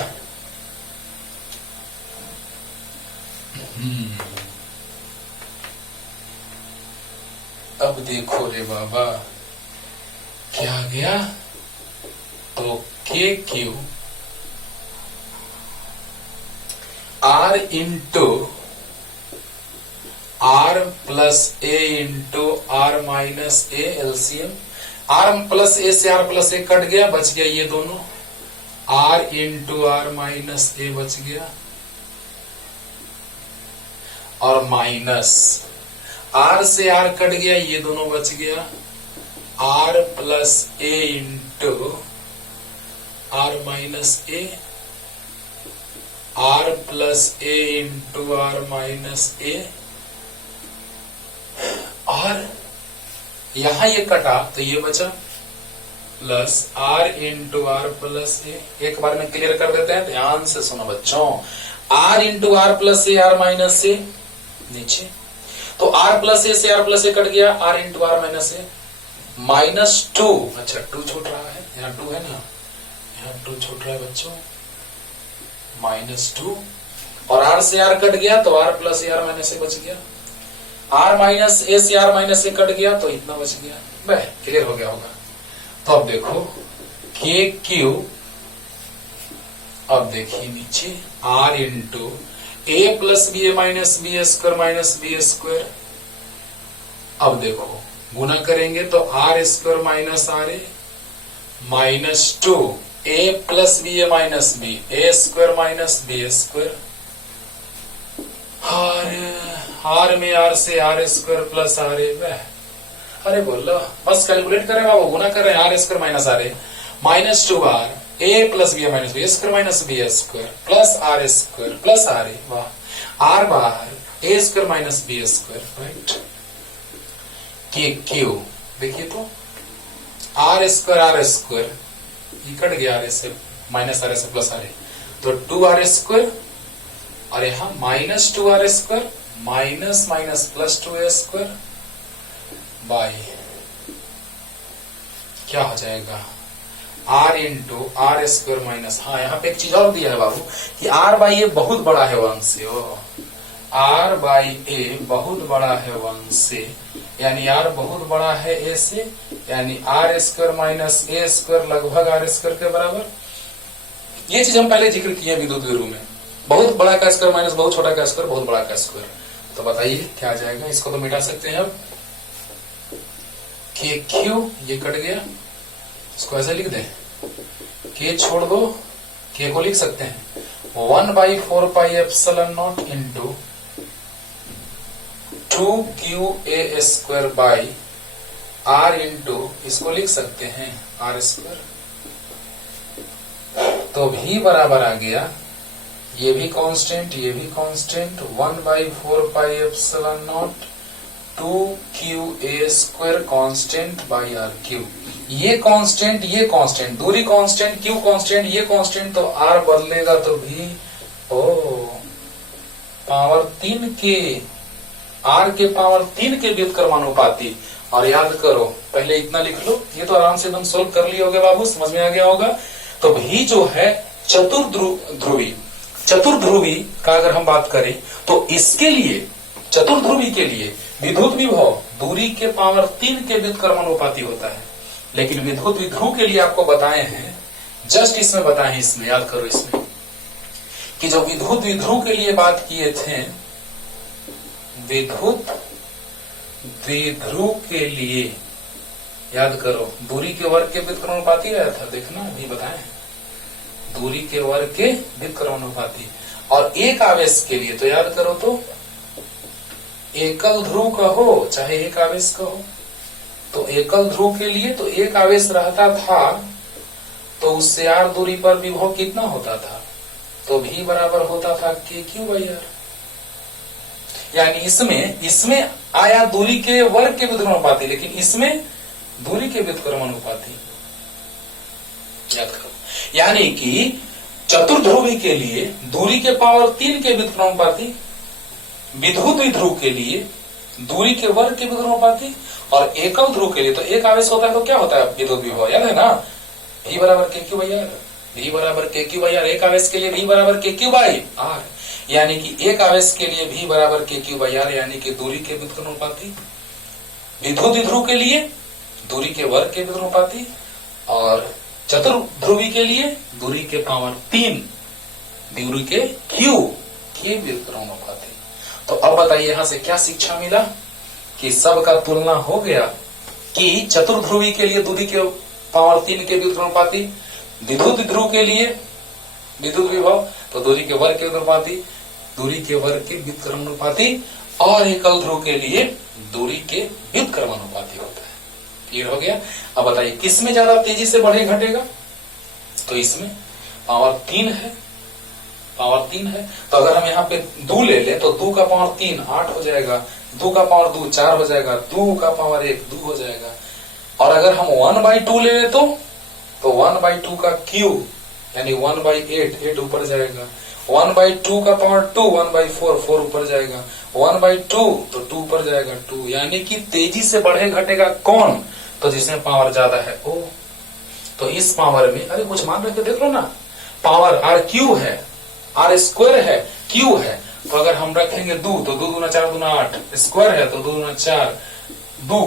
अब देखो रे बाबा क्या आ गया, तो K Q R into R plus A into R minus A, LCM, R plus A से R प्लस A कट गया, बच गया ये दोनों, R into R minus A बच गया। और माइनस आर से आर कट गया, ये दोनों बच गया, R plus A into R minus A, R plus A into R minus A, और यहां ये कटा तो ये बचा plus R into R plus ए। एक बार में क्लियर कर देते हैं, ध्यान से सुनो बच्चों। R into R plus A, R minus A नीचे, तो आर प्लस ए से आर प्लस ए कट गया, R into R minus A, -2। अच्छा 2 छूट रहा है, यहाँ 2 है ना, यहाँ 2 छूट रहा है बच्चों, -2, और आर से आर कट गया तो R plus A R minus A बच गया, आर माइनस ए से आर माइनस ए कट गया तो इतना बच गया। वह क्लियर हो गया होगा। तो अब देखो के क्यू, अब देखिए नीचे R into A plus B A minus B square minus B square. अब देखो गुना करेंगे तो R square minus R A -2 A plus B A minus B A square minus B square, R में आर से R square plus R A. अरे बोलो बस कैलकुलेट करें बाबू, गुना कर रहे हैं, R square minus R A -2 R A plus B minus B square minus B square plus R square plus R A. वाह, आर बार A square minus B square, right. K Q देखिए तो R square ये कट गया, R से minus R से plus R A, तो 2 आर स्क्वायर, और यहां -2 R square minus minus plus 2 A square by क्या हो जाएगा, R into R square minus, हाँ यहाँ पे एक चीज और दिया है बाबू कि आर बाई ए बहुत बड़ा है 1 से, आर बाई ए बहुत बड़ा है 1 से, यानी आर बहुत बड़ा है ए से, यानी R square minus A square लगभग आर स्क्वायर के बराबर। ये चीज हम पहले जिक्र किए विद्युत विध्रुव में, बहुत बड़ा का स्क्वायर माइनस बहुत छोटा का स्क्वायर बहुत बड़ा का स्क्वायर। तो बताइए क्या आ जाएगा, इसको तो मिटा सकते हैं अब, के क्यू ये कट गया, इसको ऐसे लिख दें, के छोड़ दो, के को लिख सकते हैं 1/4 pi epsilon naught into 2qa square by R into, इसको लिख सकते हैं आर स्क्वायर। तो भी बराबर आ गया, ये भी कांस्टेंट ये भी constant, 1/4 pi epsilon naught 2qa square constant by R Q. ये कांस्टेंट ये कांस्टेंट, दूरी कांस्टेंट, क्यू कांस्टेंट, ये कांस्टेंट, तो आर बदलेगा तो भी पावर 3 के, आर के पावर 3 के व्युत्क्रमानुपाती। और याद करो पहले इतना लिख लो, ये तो आराम से एकदम सोल्व कर लिए होगे बाबू, समझ में आ गया होगा। तो भी जो है चतुर्ध्रुवी का अगर हम बात करें तो इसके लिए, चतुर्ध्रुवी के लिए विद्युत विभव दूरी के पावर 3 के व्युत्क्रमानुपाती होता है। लेकिन विद्युत विध्रुव के लिए आपको बताए हैं, जस्ट इसमें बताए हैं, इसमें याद करो इसमें कि जो विद्युत विध्रुव के लिए बात किए थे, विद्युत विध्रुव के लिए याद करो दूरी के वर्ग के व्युत्क्रमानुपाती आया था, देखना अभी बताए हैं, दूरी के वर्ग के व्युत्क्रमानुपाती। और एक आवेश के लिए तो याद करो तो एकल ध्रुव का हो चाहे एक आवेश का हो, तो एकल ध्रुव के लिए तो एक आवेश रहता था तो उससे आर दूरी पर विभव कितना होता था, तो भी बराबर होता था के क्यू बाई आर। यानी इसमें आया दूरी के वर्ग के व्युत्क्रमानुपाती, लेकिन इसमें दूरी के व्युत्क्रमानुपाती, याद करो। यानी कि चतुर्ध्रुवी के लिए दूरी के पावर 3 के व्युत्क्रमानुपाती, विद्युत विध्रुव के लिए दूरी के वर्ग के व्युत्क्रमानुपाती, और एकल ध्रुव के लिए तो एक आवेश होता है तो क्या होता है विद्युत विभव, याद है ना, V बराबर के क्यू बाई आर, V बराबर के क्यू बाई आर। एक आवेश के लिए V बराबर के क्यू बाई आर, यानी कि एक आवेश के लिए V बराबर के क्यू बाई आर, यानी कि दूरी के व्युत्क्रमानुपाती। विद्युत विध्रुव के लिए दूरी के वर्ग के व्युत्क्रमानुपाती, और चतुर्ध्रुवी के लिए दूरी के पावर 3 दूरी के क्यू के व्युत्क्रमानुपाती। तो अब बताइए यहां से क्या शिक्षा मिला कि सब का तुलना हो गया कि चतुर्ध्रुवी के लिए दूरी के पावर 3 के व्युत्क्रमानुपाती, विद्युत विध्रुव के लिए विद्युत विभव तो दूरी के वर्ग के व्युत्क्रमानुपाती, दूरी के वर्ग के व्युत्क्रमानुपाती और एकल ध्रुव के लिए दूरी के व्युत्क्रमानुपाती होता है। क्लियर हो गया। अब बताइए किस में ज्यादा तेजी से बढ़े घटेगा? तो इसमें पावर 3 है, पावर 3 है। तो अगर हम यहाँ पे 2 ले ले तो 2 का पावर 3 8 हो जाएगा, 2 का पावर 2 4 हो जाएगा, 2 का पावर 1 2 हो जाएगा। और अगर हम 1/2 ले ले तो 1/2 का क्यूब यानी 1/8 8 ऊपर जाएगा, 1/2 का पावर 2 1/4 4 ऊपर जाएगा, 1/2 तो 2 ऊपर जाएगा 2। यानी कि तेजी से बढ़े घटेगा कौन? तो जिसमें पावर ज्यादा है ओ। तो इस पावर में अरे कुछ मान रखे देख लो ना, पावर आर क्यू है, आर स्क्वायर है, क्यू है। तो अगर हम रखेंगे 2 तो 2 दूना 4 दूना 8, स्क्वायर है तो 2 दूना 4 2,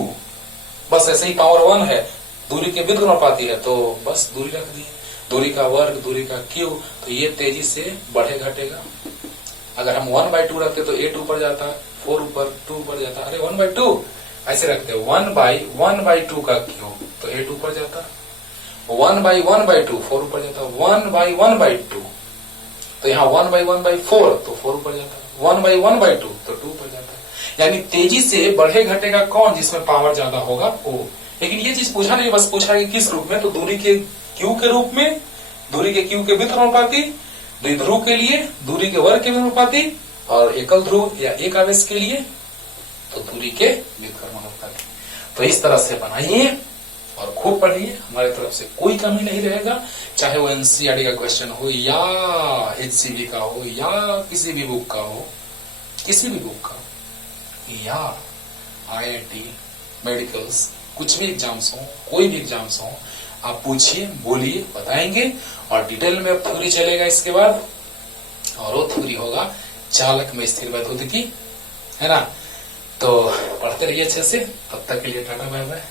बस ऐसे ही पावर 1 है, दूरी के व्युत्क्रमानुपाती है तो बस दूरी रख दी, दूरी का वर्ग दूरी का क्यू। तो ये तेजी से बढ़े घटेगा। अगर हम 1/2 रखते तो 8 ऊपर जाता, 4 ऊपर 2 ऊपर जाता, अरे 1/2 ऐसे रखते 1/1/2 का क्यूब तो 8 ऊपर जाता, 1/1/2 4 ऊपर जाता, 1/1/2 तो यहाँ 1/1/4 तो 4 ऊपर जाता, 1/1/2 तो 2 ऊपर जाता। यानी तेजी से बढ़े घटेगा कौन? जिसमें पावर ज्यादा होगा ओ। लेकिन ये चीज पूछा नहीं, बस पूछा है कि किस रूप में? तो दूरी के क्यू के रूप में, दूरी के क्यू के व्युत्क्रमानुपाती, द्विध्रुव के लिए दूरी के वर्ग के व्युत्क्रमानुपाती और एकल ध्रुव या एक आवेश के लिए तो दूरी के व्युत्क्रमानुपाती। तो इस तरह से बनाइए और खूब पढ़िए, हमारी तरफ से कोई कमी नहीं रहेगा। चाहे वो एनसीईआरटी का क्वेश्चन हो या एचसीबी का हो या किसी भी बुक का हो, किसी भी बुक का या आईआईटी मेडिकल्स, कुछ भी एग्जाम्स हो, कोई भी एग्जाम्स हो, आप पूछिए, बोलिए, बताएंगे। और डिटेल में थ्योरी चलेगा इसके बाद, और वो थ्योरी होगा चालक में स्थिर वैद्युतिकी, है ना। तो पढ़ते रहिए अच्छे से। तब तक के लिए टाटा बाय बाय।